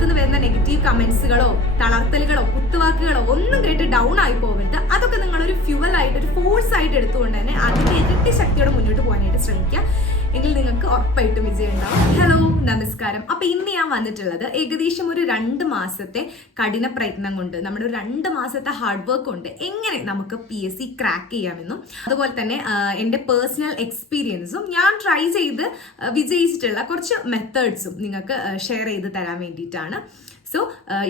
ഭാഗത്തുനിന്ന് വരുന്ന നെഗറ്റീവ് കമന്റ്സുകളോ തളർത്തലുകളോ കുത്തുവാക്കുകളോ ഒന്നും കേട്ട് ഡൗൺ ആയി പോകരുത്. അതൊക്കെ നിങ്ങളൊരു ഫ്യൂവൽ ആയിട്ട് ഒരു ഫോഴ്സ് ആയിട്ട് എടുത്തുകൊണ്ട് തന്നെ അതിന്റെ ഇരട്ടി ശക്തിയോടെ മുന്നോട്ട് പോകാനായിട്ട് ശ്രമിക്കുക. എങ്കിൽ നിങ്ങൾക്ക് ഉറപ്പായിട്ടും വിജയം ഉണ്ടാവും. ഹലോ, നമസ്കാരം. അപ്പൊ ഇന്ന് ഞാൻ വന്നിട്ടുള്ളത് ഏകദേശം ഒരു 2 മാസത്തെ കഠിന പ്രയത്നം കൊണ്ട്, നമ്മുടെ ഒരു 2 മാസത്തെ ഹാർഡ് വർക്ക് കൊണ്ട് എങ്ങനെ നമുക്ക് PSC ക്രാക്ക് ചെയ്യാമെന്നും അതുപോലെ തന്നെ എൻ്റെ പേഴ്സണൽ എക്സ്പീരിയൻസും ഞാൻ ട്രൈ ചെയ്ത് വിജയിച്ചിട്ടുള്ള കുറച്ച് മെത്തേഡ്സും നിങ്ങൾക്ക് ഷെയർ ചെയ്ത് തരാൻ വേണ്ടിയിട്ടാണ്. സോ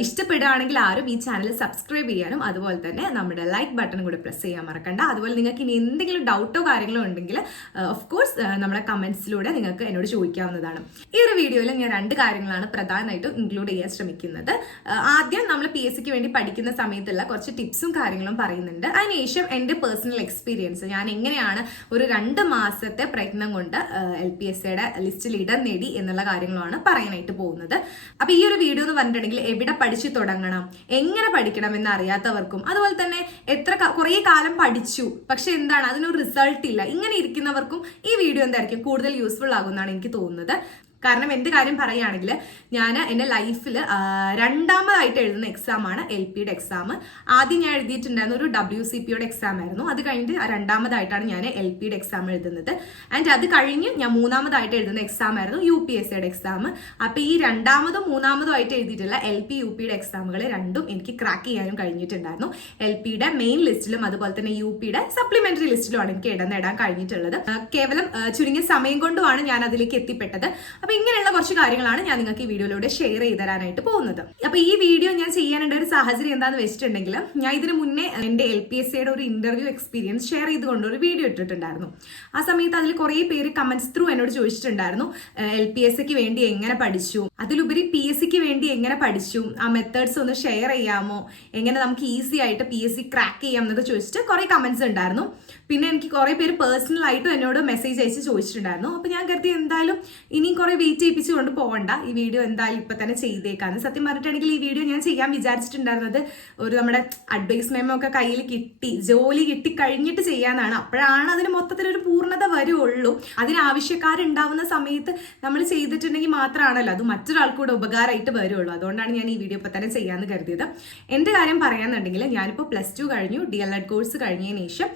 ഇഷ്ടപ്പെടുകയാണെങ്കിൽ ആരും ഈ ചാനൽ സബ്സ്ക്രൈബ് ചെയ്യാനും അതുപോലെ തന്നെ നമ്മുടെ ലൈക്ക് ബട്ടൺ കൂടെ പ്രസ് ചെയ്യാൻ മറക്കണ്ട. അതുപോലെ നിങ്ങൾക്ക് ഇനി എന്തെങ്കിലും ഡൗട്ടോ കാര്യങ്ങളോ ഉണ്ടെങ്കിൽ ഓഫ് കോഴ്സ് നമ്മുടെ കമന്റ്സിലൂടെ നിങ്ങൾക്ക് എന്നോട് ചോദിക്കാവുന്നതാണ്. ഈ ഒരു വീഡിയോയിൽ ഞാൻ 2 കാര്യങ്ങളാണ് പ്രധാനമായിട്ടും ഇൻക്ലൂഡ് ചെയ്യാൻ ശ്രമിക്കുന്നത്. ആദ്യം നമ്മൾ PSCക്ക് വേണ്ടി പഠിക്കുന്ന സമയത്തുള്ള കുറച്ച് ടിപ്സും കാര്യങ്ങളും പറയുന്നുണ്ട്. അതിനുശേഷം എൻ്റെ പേഴ്സണൽ എക്സ്പീരിയൻസ്, ഞാൻ എങ്ങനെയാണ് ഒരു 2 മാസത്തെ പ്രയത്നം കൊണ്ട് LPSCയുടെ ലിസ്റ്റിൽ ഇടം നേടി എന്നുള്ള കാര്യങ്ങളാണ് പറയാനായിട്ട് പോകുന്നത്. അപ്പൊ ഈ ഒരു വീഡിയോ എന്ന് പറഞ്ഞിട്ടുണ്ടെങ്കിൽ എവിടെ പഠിച്ചു തുടങ്ങണം, എങ്ങനെ പഠിക്കണം എന്ന് അറിയാത്തവർക്കും അതുപോലെ തന്നെ കുറേ കാലം പഠിച്ചു പക്ഷെ എന്താണ് അതിനൊരു റിസൾട്ട് ഇല്ല, ഇങ്ങനെ ഇരിക്കുന്നവർക്കും ഈ വീഡിയോ എന്തായിരിക്കും കൂടുതൽ യൂസ്ഫുൾ ആകുമെന്നാണ് എനിക്ക് തോന്നുന്നത്. കാരണം എൻ്റെ കാര്യം പറയുകയാണെങ്കിൽ ഞാൻ എൻ്റെ ലൈഫിൽ 2ാമതായിട്ട് എഴുതുന്ന എക്സാമാണ് LPയുടെ എക്സാം. ആദ്യം ഞാൻ എഴുതിയിട്ടുണ്ടായിരുന്ന ഒരു WCPയുടെ എക്സാം ആയിരുന്നു. അത് കഴിഞ്ഞിട്ട് 2ാമതായിട്ടാണ് ഞാൻ LPയുടെ എക്സാം എഴുതുന്നത്. ആൻഡ് അത് കഴിഞ്ഞ് ഞാൻ 3ാമതായിട്ട് എഴുതുന്ന എക്സാം ആയിരുന്നു UPSCയുടെ എക്സാം. അപ്പോൾ ഈ 2ാമതും 3ാമതും ആയിട്ട് എഴുതിയിട്ടുള്ള LP UPയുടെ എക്സാമുകൾ രണ്ടും എനിക്ക് ക്രാക്ക് ചെയ്യാനും കഴിഞ്ഞിട്ടുണ്ടായിരുന്നു. LPയുടെ മെയിൻ ലിസ്റ്റിലും അതുപോലെ തന്നെ UPയുടെ സപ്ലിമെന്ററി ലിസ്റ്റിലുമാണ് എനിക്ക് ഇടം നേടാൻ കഴിഞ്ഞിട്ടുള്ളത്. കേവലം ചുരുങ്ങിയ സമയം കൊണ്ടുമാണ് ഞാൻ അതിലേക്ക് എത്തിപ്പെട്ടത്. അപ്പൊ ഇങ്ങനെയുള്ള കുറച്ച് കാര്യങ്ങളാണ് ഞാൻ നിങ്ങൾക്ക് ഈ വീഡിയോയിലൂടെ ഷെയർ ചെയ്ത് തരാനായിട്ട് പോകുന്നത്. അപ്പൊ ഈ വീഡിയോ ഞാൻ ചെയ്യാനുള്ള ഒരു സാഹചര്യം എന്താന്ന് വെച്ചിട്ടുണ്ടെങ്കിൽ, ഞാൻ ഇതിന് മുന്നേ എന്റെ LPSCയുടെ ഒരു ഇന്റർവ്യൂ എക്സ്പീരിയൻസ് ഷെയർ ചെയ്തുകൊണ്ട് ഒരു വീഡിയോ ഇട്ടിട്ടുണ്ടായിരുന്നു. ആ സമയത്ത് അതിൽ കുറെ പേര് കമന്റ്സ് ത്രൂ എന്നോട് ചോദിച്ചിട്ടുണ്ടായിരുന്നു, LPSCക്ക് വേണ്ടി എങ്ങനെ പഠിച്ചു, അതിലുപരി PSCക്ക് വേണ്ടി എങ്ങനെ പഠിച്ചു, ആ മെത്തേഡ്സ് ഒന്ന് ഷെയർ ചെയ്യാമോ, എങ്ങനെ നമുക്ക് ഈസി ആയിട്ട് PSC ക്രാക്ക് ചെയ്യാം എന്നൊക്കെ ചോദിച്ചിട്ട് കുറെ കമന്റ്സ് ഉണ്ടായിരുന്നു. പിന്നെ എനിക്ക് കുറെ പേര് പേഴ്സണൽ ആയിട്ടും എന്നോട് മെസ്സേജ് അയച്ച് ചോദിച്ചിട്ടുണ്ടായിരുന്നു. അപ്പൊ ഞാൻ കരുതി എന്തായാലും ഇനി കുറെ വെയിറ്റ് ചെയ്യിപ്പിച്ചു കൊണ്ട് പോകണ്ട, ഈ വീഡിയോ എന്തായാലും ഇപ്പൊ തന്നെ ചെയ്തേക്കാന്ന്. സത്യം പറഞ്ഞിട്ടുണ്ടെങ്കിൽ ഈ വീഡിയോ ഞാൻ ചെയ്യാൻ വിചാരിച്ചിട്ടുണ്ടായിരുന്നത് ഒരു നമ്മുടെ അഡ്വൈസ് മെമ്മോ ഒക്കെ കയ്യിൽ കിട്ടി, ജോലി കിട്ടി കഴിഞ്ഞിട്ട് ചെയ്യാനാണ്. അപ്പോഴാണ് അതിന് മൊത്തത്തിലൊരു പൂർണ്ണത വരുള്ളൂ. അതിനാവശ്യക്കാരുണ്ടാവുന്ന സമയത്ത് നമ്മൾ ചെയ്തിട്ടുണ്ടെങ്കിൽ മാത്രമാണല്ലോ അത് മറ്റൊരാൾക്കൂടെ ഉപകാരമായിട്ട് വരുള്ളൂ. അതുകൊണ്ടാണ് ഞാൻ ഈ വീഡിയോ ഇപ്പൊ തന്നെ ചെയ്യാന്ന് കരുതിയത്. എന്റെ കാര്യം പറയാന്നുണ്ടെങ്കിൽ, ഞാനിപ്പോൾ +2 കഴിഞ്ഞു, DLED കോഴ്സ് കഴിഞ്ഞതിന് ശേഷം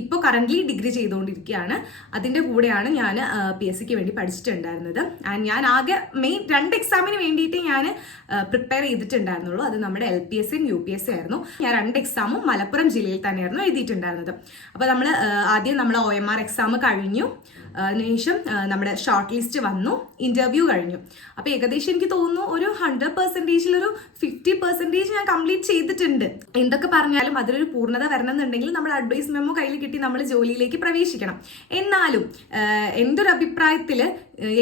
ഇപ്പോൾ കറന്റ്ലി ഡിഗ്രി ചെയ്തുകൊണ്ടിരിക്കുകയാണ്. അതിൻ്റെ കൂടെയാണ് ഞാൻ PSCക്ക് വേണ്ടി പഠിച്ചിട്ടുണ്ടായിരുന്നത്. ആൻഡ് ഞാൻ ആകെ മെയിൻ 2 എക്സാമിന് വേണ്ടിയിട്ട് ഞാൻ പ്രിപ്പയർ ചെയ്തിട്ടുണ്ടായിരുന്നുള്ളൂ. അത് നമ്മുടെ LPSCയും UPSC ആയിരുന്നു. ഞാൻ 2 എക്സാമും മലപ്പുറം ജില്ലയിൽ തന്നെയായിരുന്നു എഴുതിയിട്ടുണ്ടായിരുന്നത്. അപ്പോൾ ആദ്യം നമ്മൾ OMR എക്സാം കഴിഞ്ഞു, അതിനുശേഷം നമ്മുടെ ഷോർട്ട് ലിസ്റ്റ് വന്നു, ഇന്റർവ്യൂ കഴിഞ്ഞു. അപ്പോൾ ഏകദേശം എനിക്ക് തോന്നുന്നു ഒരു 100%-ൽ ഒരു 50% ഞാൻ കംപ്ലീറ്റ് ചെയ്തിട്ടുണ്ട്. എന്തൊക്കെ പറഞ്ഞാലും അതിലൊരു പൂർണ്ണത വരണമെന്നുണ്ടെങ്കിൽ നമ്മൾ അഡ്വൈസ് മെമ്മോ കയ്യിൽ കിട്ടി നമ്മൾ ജോലിയിലേക്ക് പ്രവേശിക്കണം. എന്നാലും എൻ്റെ ഒരു അഭിപ്രായത്തിൽ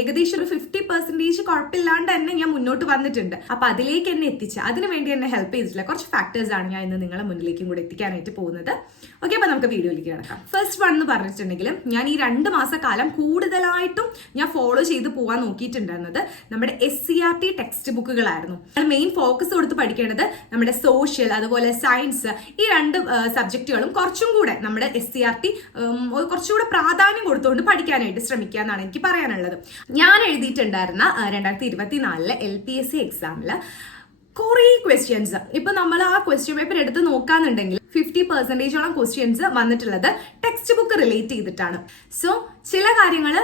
ഏകദേശം ഒരു 50% കുഴപ്പമില്ലാണ്ട് തന്നെ ഞാൻ മുന്നോട്ട് വന്നിട്ടുണ്ട്. അപ്പൊ അതിലേക്ക് എന്നെ എത്തിച്ച് അതിനു വേണ്ടി എന്നെ ഹെൽപ്പ് ചെയ്തിട്ടുള്ള കുറച്ച് ഫാക്ടേഴ്സ് ആണ് ഞാൻ ഇന്ന് നിങ്ങളെ മുന്നിലേക്കും കൂടെ എത്തിക്കാനായിട്ട് പോകുന്നത്. ഓക്കെ, അപ്പൊ നമുക്ക് വീഡിയോയിലേക്ക് കിടക്കാം. ഫസ്റ്റ് വൺ എന്ന് പറഞ്ഞിട്ടുണ്ടെങ്കിൽ, ഞാൻ ഈ 2 മാസക്കാലം കൂടുതലായിട്ടും ഞാൻ ഫോളോ ചെയ്ത് പോകാൻ നോക്കിയിട്ടുണ്ടായിരുന്നത് നമ്മുടെ SCERT ടെക്സ്റ്റ് ബുക്കുകളായിരുന്നു. മെയിൻ ഫോക്കസ് കൊടുത്ത് പഠിക്കേണ്ടത് നമ്മുടെ സോഷ്യൽ അതുപോലെ സയൻസ്, ഈ 2 സബ്ജക്റ്റുകളും കുറച്ചും കൂടെ നമ്മുടെ SCERT കുറച്ചുകൂടെ പ്രാധാന്യം കൊടുത്തുകൊണ്ട് പഠിക്കാനായിട്ട് ശ്രമിക്കുക എന്നാണ് എനിക്ക് പറയാനുള്ളത്. ഞാൻ എഴുതിയിട്ടുണ്ടായിരുന്ന 2024 LPSC എക്സാമില് കുറേ ക്വസ്റ്റ്യൻസ്, ഇപ്പൊ നമ്മൾ ആ ക്വസ്റ്റ്യൻ പേപ്പർ എടുത്ത് നോക്കാന്നുണ്ടെങ്കിൽ 50%ഓളം ക്വസ്റ്റ്യൻസ് വന്നിട്ടുള്ളത് ടെക്സ്റ്റ് ബുക്ക് റിലേറ്റ് ചെയ്തിട്ടാണ്. സോ ചില കാര്യങ്ങൾ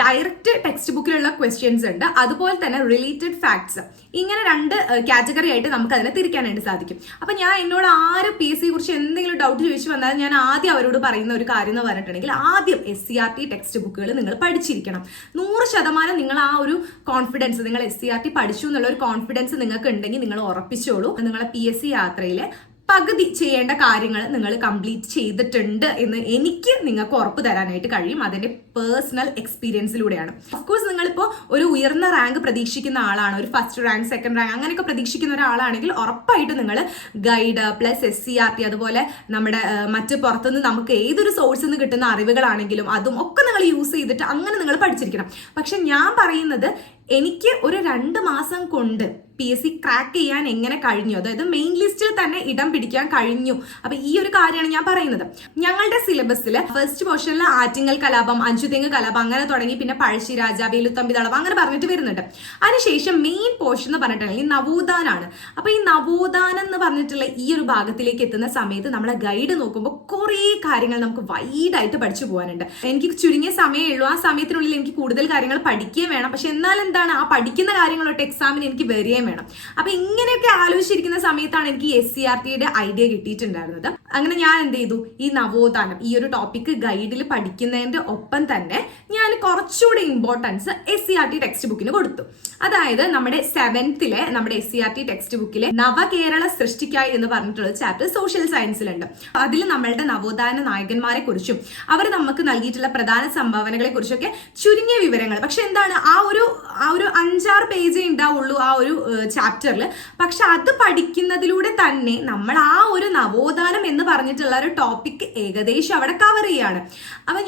ഡയറക്റ്റ് ടെക്സ്റ്റ് ബുക്കിലുള്ള ക്വസ്റ്റ്യൻസ് ഉണ്ട്, അതുപോലെ തന്നെ റിലേറ്റഡ് ഫാക്ട്സ്. ഇങ്ങനെ 2 കാറ്റഗറി ആയിട്ട് നമുക്ക് അതിനെ തിരിക്കാനായിട്ട് സാധിക്കും. അപ്പൊ ഞാൻ എന്നോട് ആര് PSC കുറിച്ച് എന്തെങ്കിലും ഡൗട്ട് ചോദിച്ചു വന്നാൽ ഞാൻ ആദ്യം അവരോട് പറയുന്ന ഒരു കാര്യം എന്ന് പറഞ്ഞിട്ടുണ്ടെങ്കിൽ, ആദ്യം SCERT ടെക്സ്റ്റ് ബുക്കുകൾ നിങ്ങൾ പഠിച്ചിരിക്കണം. 100% നിങ്ങൾ ആ ഒരു കോൺഫിഡൻസ്, നിങ്ങൾ SCERT പഠിച്ചു എന്നുള്ള ഒരു കോൺഫിഡൻസ് നിങ്ങൾക്ക് ഉണ്ടെങ്കിൽ നിങ്ങൾ ഉറപ്പിച്ചോളൂ, നിങ്ങളെ PSC യാത്രയിലെ പകുതി ചെയ്യേണ്ട കാര്യങ്ങൾ നിങ്ങൾ കംപ്ലീറ്റ് ചെയ്തിട്ടുണ്ട് എന്ന് എനിക്ക് നിങ്ങൾക്ക് ഉറപ്പ് തരാനായിട്ട് കഴിയും. അതിന്റെ പേഴ്സണൽ എക്സ്പീരിയൻസിലൂടെയാണ്. ഓഫ്കോഴ്സ് നിങ്ങളിപ്പോൾ ഒരു ഉയർന്ന റാങ്ക് പ്രതീക്ഷിക്കുന്ന ആളാണ്, ഒരു ഫസ്റ്റ് റാങ്ക് സെക്കൻഡ് റാങ്ക് അങ്ങനെയൊക്കെ പ്രതീക്ഷിക്കുന്ന ഒരാളാണെങ്കിൽ ഉറപ്പായിട്ടും നിങ്ങൾ ഗൈഡ് പ്ലസ് SCERT അതുപോലെ നമ്മുടെ മറ്റ് പുറത്തുനിന്ന് നമുക്ക് ഏതൊരു സോഴ്സിൽ നിന്ന് കിട്ടുന്ന അറിവുകളാണെങ്കിലും അതും ഒക്കെ നിങ്ങൾ യൂസ് ചെയ്തിട്ട് അങ്ങനെ നിങ്ങൾ പഠിച്ചിരിക്കണം. പക്ഷെ ഞാൻ പറയുന്നത് എനിക്ക് ഒരു 2 മാസം കൊണ്ട് PSC ക്രാക്ക് ചെയ്യാൻ എങ്ങനെ കഴിഞ്ഞു, അതായത് മെയിൻ ലിസ്റ്റിൽ തന്നെ ഇടം പിടിക്കാൻ കഴിഞ്ഞു. അപ്പൊ ഈ ഒരു കാര്യമാണ് ഞാൻ പറയുന്നത്. ഞങ്ങളുടെ സിലബസിൽ ഫസ്റ്റ് പോർഷനിൽ ആറ്റിങ്ങൽ കലാപം, അഞ്ചുതെങ്ങ് കലാപം അങ്ങനെ തുടങ്ങി, പിന്നെ പഴശ്ശിരാജ, വേലുത്തമ്പി ദളവം അങ്ങനെ പറഞ്ഞിട്ട് വരുന്നുണ്ട്. അതിനുശേഷം മെയിൻ പോർഷൻ എന്ന് പറഞ്ഞിട്ടുണ്ടെങ്കിൽ നവോത്ഥാനാണ്. അപ്പൊ ഈ നവോത്ഥാനം എന്ന് പറഞ്ഞിട്ടുള്ള ഈ ഒരു ഭാഗത്തിലേക്ക് എത്തുന്ന സമയത്ത് നമ്മളെ ഗൈഡ് നോക്കുമ്പോൾ കുറേ കാര്യങ്ങൾ നമുക്ക് വൈഡായിട്ട് പഠിച്ചു പോകാനുണ്ട്. എനിക്ക് ചുരുങ്ങിയ സമയമേ ഉള്ളൂ, ആ സമയത്തിനുള്ളിൽ എനിക്ക് കൂടുതൽ കാര്യങ്ങൾ പഠിക്കുകയും വേണം. പക്ഷെ എന്നാൽ എന്താണ്, ആ പഠിക്കുന്ന കാര്യങ്ങളോട്ട് എക്സാമിന് എനിക്ക് വരികയും വേണം. അപ്പൊ ഇങ്ങനെയൊക്കെ ആലോചിച്ചിരിക്കുന്ന സമയത്താണ് എനിക്ക് SCERTയുടെ ഐഡിയ കിട്ടിയിട്ടുണ്ടായിരുന്നത്. അങ്ങനെ ഞാൻ എന്ത് ചെയ്തു, ഈ നവോത്ഥാനം ഈ ഒരു ടോപ്പിക് ഗൈഡിൽ പഠിക്കുന്നതിന്റെ ഒപ്പം തന്നെ ഞാൻ കുറച്ചുകൂടി ഇമ്പോർട്ടൻസ് SCERT ടെക്സ്റ്റ് ബുക്കിന് കൊടുത്തു. അതായത് നമ്മുടെ 7th നമ്മുടെ SCERT ടെക്സ്റ്റ് ബുക്കിലെ നവകേരള സൃഷ്ടിക്കായി എന്ന് പറഞ്ഞിട്ടുള്ള ചാപ്റ്റർ സോഷ്യൽ സയൻസിലുണ്ട്. അതിൽ നമ്മളുടെ നവോത്ഥാന നായകന്മാരെ കുറിച്ചും അവർ നമുക്ക് നൽകിയിട്ടുള്ള പ്രധാന സംഭാവനകളെ കുറിച്ചൊക്കെ ചുരുങ്ങിയ വിവരങ്ങൾ, പക്ഷെ എന്താണ് ആ ഒരു 5-6 പേജേ ഉണ്ടാവുള്ളൂ ആ ഒരു ചാപ്റ്ററിൽ. പക്ഷെ അത് പഠിക്കുന്നതിലൂടെ തന്നെ നമ്മൾ ആ ഒരു നവോത്ഥാനം എന്ന് പറഞ്ഞിട്ടുള്ള ഒരു ടോപ്പിക് ഏകദേശം അവിടെ കവർ ചെയ്യാണ്. അപ്പൊ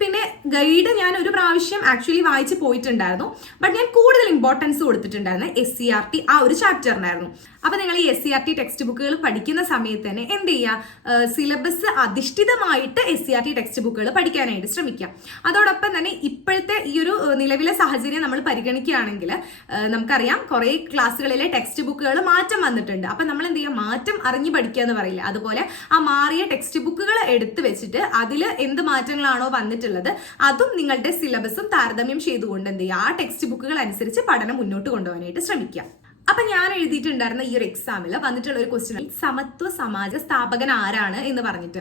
പിന്നെ ഗൈഡ് ഞാൻ ഒരു പ്രാവശ്യം ആക്ച്വലി വായിച്ച് പോയിട്ടുണ്ടായിരുന്നു. ബട്ട് ഞാൻ കൂടുതൽ ഇമ്പോർട്ടൻസ് കൊടുത്തിട്ടുണ്ടായിരുന്നു SCERT ആ ഒരു ചാപ്റ്ററിനായിരുന്നു. അപ്പൊ നിങ്ങൾ ഈ SCERT ടെക്സ്റ്റ് ബുക്കുകൾ പഠിക്കുന്ന സമയത്ത് തന്നെ എന്ത് ചെയ്യുക, സിലബസ് അധിഷ്ഠിതമായിട്ട് SCERT ടെക്സ്റ്റ് ബുക്കുകൾ പഠിക്കാനായിട്ട് ശ്രമിക്കാം. അതോടൊപ്പം തന്നെ ഇപ്പോഴത്തെ ഈ ഒരു നിലവിലെ സാഹചര്യം നമ്മൾ പരിഗണിക്കുകയാണെങ്കിൽ നമുക്കറിയാം കുറെ ക്ലാസ്സുകളിലെ ടെക്സ്റ്റ് ബുക്കുകൾ മാറ്റം വന്നിട്ടുണ്ട്. അപ്പൊ നമ്മൾ എന്ത് ചെയ്യുക, മാറ്റം അറിഞ്ഞു പഠിക്കുക എന്ന് പറയില്ല, അതുപോലെ ആ മാറിയ ടെക്സ്റ്റ് ബുക്കുകൾ എടുത്തു വെച്ചിട്ട് അതിൽ എന്ത് മാറ്റങ്ങളാണോ വന്നിട്ടുള്ളത് അതും നിങ്ങളുടെ സിലബസും താരതമ്യം ചെയ്തുകൊണ്ട് എന്ത് ചെയ്യുക, ആ ടെക്സ്റ്റ് ബുക്കുകൾ അനുസരിച്ച് പഠനം മുന്നോട്ട് കൊണ്ടുപോകാനായിട്ട് ശ്രമിക്കുക. അപ്പൊ ഞാൻ എഴുതിയിട്ടുണ്ടായിരുന്ന ഈ ഒരു എക്സാമിൽ വന്നിട്ടുള്ള ഒരു ക്വസ്റ്റ്യൻ, സമത്വ സമാജ സ്ഥാപകൻ ആരാണ് എന്ന് പറഞ്ഞിട്ട്.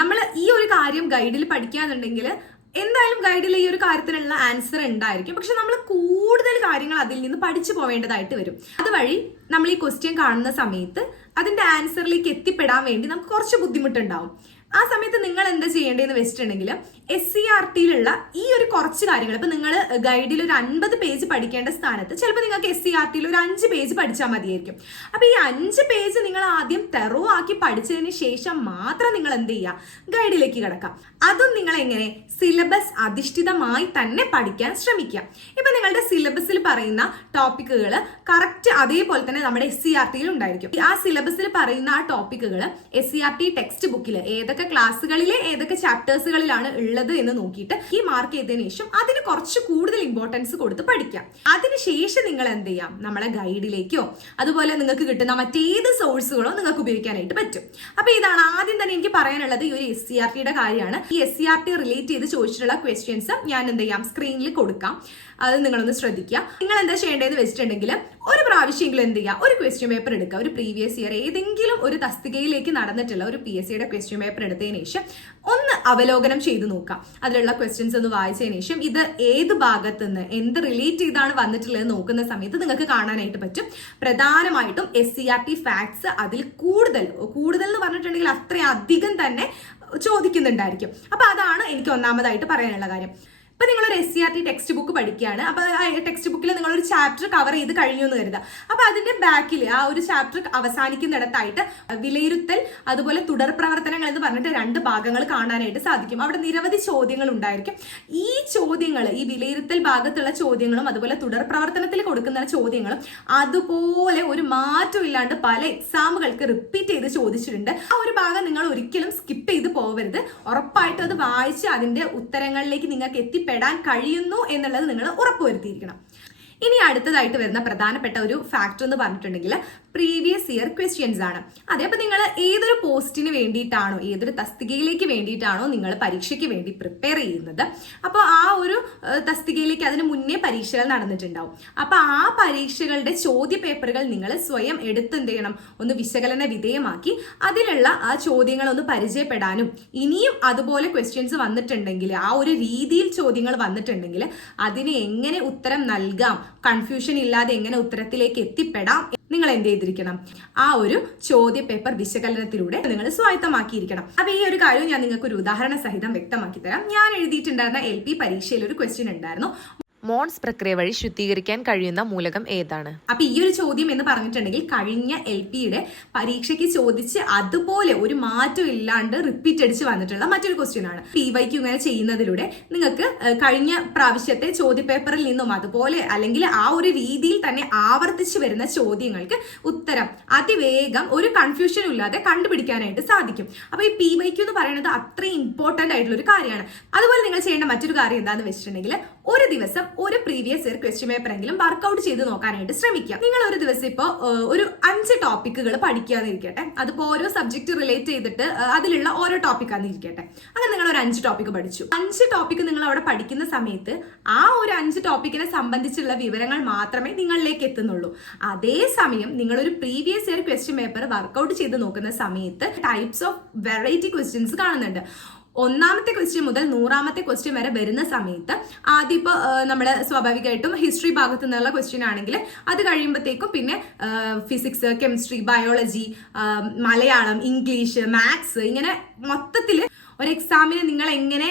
നമ്മൾ ഈ ഒരു കാര്യം ഗൈഡിൽ പഠിക്കാന്നുണ്ടെങ്കിൽ എന്തായാലും ഗൈഡിൽ ഈ ഒരു കാര്യത്തിനുള്ള ആൻസർ ഉണ്ടായിരിക്കും. പക്ഷെ നമ്മൾ കൂടുതൽ കാര്യങ്ങൾ അതിൽ നിന്ന് പഠിച്ചു പോവേണ്ടതായിട്ട് വരും. അതുവഴി നമ്മൾ ഈ ക്വസ്റ്റ്യൻ കാണുന്ന സമയത്ത് അതിന്റെ ആൻസറിലേക്ക് എത്തിപ്പെടാൻ വേണ്ടി നമുക്ക് കുറച്ച് ബുദ്ധിമുട്ടുണ്ടാവും. ആ സമയത്ത് നിങ്ങൾ എന്താ ചെയ്യേണ്ടതെന്ന് വെച്ചിട്ടുണ്ടെങ്കിൽ SCERTയിലുള്ള ഈ ഒരു കുറച്ച് കാര്യങ്ങൾ, ഇപ്പൊ നിങ്ങൾ ഗൈഡിൽ ഒരു 50 പേജ് പഠിക്കേണ്ട സ്ഥാനത്ത് ചിലപ്പോൾ നിങ്ങൾക്ക് SCERTയിൽ ഒരു 5 പേജ് പഠിച്ചാൽ മതിയായിരിക്കും. അപ്പൊ ഈ 5 പേജ് നിങ്ങൾ ആദ്യം തെറോ ആക്കി പഠിച്ചതിന് ശേഷം മാത്രം നിങ്ങൾ എന്ത് ചെയ്യുക, ഗൈഡിലേക്ക് കിടക്കാം. അതും നിങ്ങൾ എങ്ങനെ, സിലബസ് അധിഷ്ഠിതമായി തന്നെ പഠിക്കാൻ ശ്രമിക്കുക. ഇപ്പൊ നിങ്ങളുടെ സിലബസിൽ പറയുന്ന ടോപ്പിക്കുകൾ കറക്റ്റ് അതേപോലെ തന്നെ നമ്മുടെ SCERTയിൽ ഉണ്ടായിരിക്കും. ആ സിലബസിൽ പറയുന്ന ആ ടോപ്പിക്കുകൾ SCERT ടെക്സ്റ്റ് ബുക്കിൽ ഏതൊക്കെ ക്ലാസ്സുകളിലെ ഏതൊക്കെ ചാപ്റ്റേഴ്സുകളിലാണ് ഉള്ളത് എന്ന് നോക്കിയിട്ട് ഈ മാർക്ക് ചെയ്തതിനു ശേഷം അതിന് കുറച്ച് കൂടുതൽ ഇമ്പോർട്ടൻസ് കൊടുത്ത് പഠിക്കാം. അതിനുശേഷം നിങ്ങൾ എന്ത് ചെയ്യാം, നമ്മളെ ഗൈഡിലേക്കോ അതുപോലെ നിങ്ങൾക്ക് കിട്ടുന്ന മറ്റേത് സോഴ്സുകളോ നിങ്ങൾക്ക് ഉപയോഗിക്കാനായിട്ട് പറ്റും. അപ്പൊ ഇതാണ് ആദ്യം തന്നെ എനിക്ക് പറയാനുള്ളത്, ഈ ഒരു SCERTയുടെ കാര്യമാണ്. ഈ SCERT റിലേറ്റ് ചെയ്ത് ചോദിച്ചിട്ടുള്ള ക്വസ്റ്റ്യൻസ് ഞാൻ എന്ത് ചെയ്യാം, സ്ക്രീനിൽ കൊടുക്കാം. അത് നിങ്ങളൊന്ന് ശ്രദ്ധിക്കുക. നിങ്ങൾ എന്താ ചെയ്യേണ്ടതെന്ന് വെച്ചിട്ടുണ്ടെങ്കിൽ ഒരു പ്രാവശ്യമെങ്കിലും എന്ത് ചെയ്യുക, ഒരു ക്വസ്റ്റ്യൻ പേപ്പർ എടുക്കുക. ഒരു പ്രീവിയസ് ഇയർ ഏതെങ്കിലും ഒരു തസ്തികയിലേക്ക് നടന്നിട്ടുള്ള ഒരു PSCയുടെ ക്വസ്റ്റ്യൻ പേപ്പർ എടുത്തതിന് ശേഷം ഒന്ന് അവലോകനം ചെയ്ത് നോക്കാം. അതിലുള്ള ക്വസ്റ്റ്യൻസ് ഒന്ന് വായിച്ചതിന് ശേഷം ഇത് ഏത് ഭാഗത്ത് നിന്ന് എന്ത് റിലേറ്റ് ചെയ്താണ് വന്നിട്ടുള്ളത് നോക്കുന്ന സമയത്ത് നിങ്ങൾക്ക് കാണാനായിട്ട് പറ്റും. പ്രധാനമായിട്ടും SCERT ഫാക്ട്സ് അതിൽ കൂടുതൽ എന്ന് പറഞ്ഞിട്ടുണ്ടെങ്കിൽ അത്രയധികം തന്നെ ചോദിക്കുന്നുണ്ടായിരിക്കും. അപ്പൊ അതാണ് എനിക്ക് ഒന്നാമതായിട്ട് പറയാനുള്ള കാര്യം. ഇപ്പൊ നിങ്ങളൊരു SCERT ടെക്സ്റ്റ് ബുക്ക് പഠിക്കുകയാണ്. അപ്പൊ ആ ടെക്സ്റ്റ് ബുക്കിൽ നിങ്ങളൊരു ചാപ്റ്റർ കവർ ചെയ്ത് കഴിഞ്ഞു എന്ന് കരുതാം. അപ്പൊ അതിന്റെ ബാക്കിൽ ആ ഒരു ചാപ്റ്റർ അവസാനിക്കുന്നിടത്തായിട്ട് വിലയിരുത്തൽ അതുപോലെ തുടർ പ്രവർത്തനങ്ങൾ എന്ന് പറഞ്ഞിട്ട് 2 ഭാഗങ്ങൾ കാണാനായിട്ട് സാധിക്കും. അവിടെ നിരവധി ചോദ്യങ്ങൾ ഉണ്ടായിരിക്കും. ഈ ചോദ്യങ്ങൾ, ഈ വിലയിരുത്തൽ ഭാഗത്തുള്ള ചോദ്യങ്ങളും അതുപോലെ തുടർ പ്രവർത്തനത്തിൽ കൊടുക്കുന്ന ചോദ്യങ്ങളും അതുപോലെ ഒരു മാറ്റം ഇല്ലാണ്ട് പല എക്സാമുകൾക്ക് റിപ്പീറ്റ് ചെയ്ത് ചോദിച്ചിട്ടുണ്ട്. ആ ഒരു ഭാഗം നിങ്ങൾ ഒരിക്കലും സ്കിപ്പ് ചെയ്ത് പോകരുത്. ഉറപ്പായിട്ടും അത് വായിച്ച് അതിന്റെ ഉത്തരങ്ങളിലേക്ക് നിങ്ങൾക്ക് എത്തിപ്പെടാൻ കഴിയുന്നു എന്നുള്ളത് നിങ്ങൾ ഉറപ്പുവരുത്തിയിരിക്കണം. ഇനി അടുത്തതായിട്ട് വരുന്ന പ്രധാനപ്പെട്ട ഒരു ഫാക്ടർ എന്ന് പറഞ്ഞിട്ടുണ്ടെങ്കിൽ പ്രീവിയസ് ഇയർ ക്വസ്റ്റ്യൻസ് ആണ്. അതെ, അപ്പൊ നിങ്ങൾ ഏതൊരു പോസ്റ്റിന് വേണ്ടിയിട്ടാണോ, ഏതൊരു തസ്തികയിലേക്ക് വേണ്ടിയിട്ടാണോ നിങ്ങൾ പരീക്ഷയ്ക്ക് വേണ്ടി പ്രിപ്പയർ ചെയ്യുന്നത്, അപ്പോൾ ആ ഒരു തസ്തികയിലേക്ക് അതിന് മുന്നേ പരീക്ഷകൾ നടന്നിട്ടുണ്ടാവും. അപ്പൊ ആ പരീക്ഷകളുടെ ചോദ്യ പേപ്പറുകൾ നിങ്ങൾ സ്വയം എടുത്ത് എന്ത് ചെയ്യണം, ഒന്ന് വിശകലന വിധേയമാക്കി അതിലുള്ള ആ ചോദ്യങ്ങൾ ഒന്ന് പരിചയപ്പെടാനും ഇനിയും അതുപോലെ ക്വസ്റ്റ്യൻസ് വന്നിട്ടുണ്ടെങ്കിൽ, ആ ഒരു രീതിയിൽ ചോദ്യങ്ങൾ വന്നിട്ടുണ്ടെങ്കിൽ അതിന് എങ്ങനെ ഉത്തരം നൽകാം, കൺഫ്യൂഷൻ ഇല്ലാതെ എങ്ങനെ ഉത്തരത്തിലേക്ക് എത്തിപ്പെടാം, നിങ്ങൾ എന്ത് ചെയ്തിരിക്കണം, ആ ഒരു ചോദ്യ പേപ്പർ വിശകലനത്തിലൂടെ നിങ്ങൾ സ്വായത്തമാക്കിയിരിക്കണം. അപ്പൊ ഈ ഒരു കാര്യം ഞാൻ നിങ്ങൾക്ക് ഒരു ഉദാഹരണ സഹിതം വ്യക്തമാക്കി തരാം. ഞാൻ എഴുതിയിട്ടുണ്ടായിരുന്ന LP പരീക്ഷയിൽ ഒരു ക്വസ്റ്റ്യൻ ഉണ്ടായിരുന്നു. മോൺസ് പ്രക്രിയ വഴി ശുദ്ധീകരിക്കാൻ കഴിയുന്ന മൂലകം ഏതാണ്? അപ്പൊ ഈ ഒരു ചോദ്യം എന്ന് പറഞ്ഞിട്ടുണ്ടെങ്കിൽ കഴിഞ്ഞ LP-യുടെ പരീക്ഷയ്ക്ക് ചോദിച്ച് അതുപോലെ ഒരു മാറ്റം ഇല്ലാണ്ട് റിപ്പീറ്റ് അടിച്ച് വന്നിട്ടുള്ള മറ്റൊരു ക്വസ്റ്റ്യൻ ആണ്. PYQ ഇങ്ങനെ ചെയ്യുന്നതിലൂടെ നിങ്ങൾക്ക് കഴിഞ്ഞ പ്രാവശ്യത്തെ ചോദ്യപേപ്പറിൽ നിന്നും അതുപോലെ അല്ലെങ്കിൽ ആ ഒരു രീതിയിൽ തന്നെ ആവർത്തിച്ചു വരുന്ന ചോദ്യങ്ങൾക്ക് ഉത്തരം അതിവേഗം ഒരു കൺഫ്യൂഷനും ഇല്ലാതെ കണ്ടുപിടിക്കാനായിട്ട് സാധിക്കും. അപ്പൊ ഈ PYQ എന്ന് പറയുന്നത് അത്രയും ഇമ്പോർട്ടന്റ് ആയിട്ടുള്ള ഒരു കാര്യമാണ്. അതുപോലെ നിങ്ങൾ ചെയ്യേണ്ട മറ്റൊരു കാര്യം എന്താണെന്ന് വെച്ചിട്ടുണ്ടെങ്കിൽ ഒരു ദിവസം ഒരു പ്രീവിയസ് ഇയർ ക്വസ്റ്റ്യൻ പേപ്പർ എങ്കിലും വർക്ക്ഔട്ട് ചെയ്ത് നോക്കാനായിട്ട് ശ്രമിക്കുക. നിങ്ങൾ ഒരു ദിവസം ഇപ്പോൾ ഒരു 5 ടോപ്പിക്കുകൾ പഠിക്കാന്നിരിക്കട്ടെ, അതിപ്പോ ഓരോ സബ്ജക്ട് റിലേറ്റ് ചെയ്തിട്ട് അതിലുള്ള ഓരോ ടോപ്പിക്കാന്ന് ഇരിക്കട്ടെ. അങ്ങനെ നിങ്ങൾ ഒരു 5 ടോപ്പിക്ക് പഠിച്ചു. 5 ടോപ്പിക്ക് നിങ്ങൾ അവിടെ പഠിക്കുന്ന സമയത്ത് ആ ഒരു 5 ടോപ്പിക്കിനെ സംബന്ധിച്ചുള്ള വിവരങ്ങൾ മാത്രമേ നിങ്ങളിലേക്ക് എത്തുന്നുള്ളൂ. അതേസമയം നിങ്ങൾ ഒരു previous year question paper work out ചെയ്ത് നോക്കുന്ന സമയത്ത് ടൈപ്സ് ഓഫ് വെറൈറ്റി ക്വസ്റ്റ്യൻസ് കാണുന്നുണ്ട്. 1ാമത്തെ ക്വസ്റ്റ്യൻ മുതൽ 100ാമത്തെ ക്വസ്റ്റ്യൻ വരെ വരുന്ന സമയത്ത് ആദ്യം ഇപ്പോൾ നമ്മൾ സ്വാഭാവികമായിട്ടും ഹിസ്റ്ററി ഭാഗത്തു നിന്നുള്ള ക്വസ്റ്റ്യൻ ആണെങ്കിൽ അത് കഴിയുമ്പോഴത്തേക്കും പിന്നെ physics, chemistry, biology, Malayalam, English, maths, ഇങ്ങനെ മൊത്തത്തിൽ ഒരു എക്സാമിന് നിങ്ങൾ എങ്ങനെ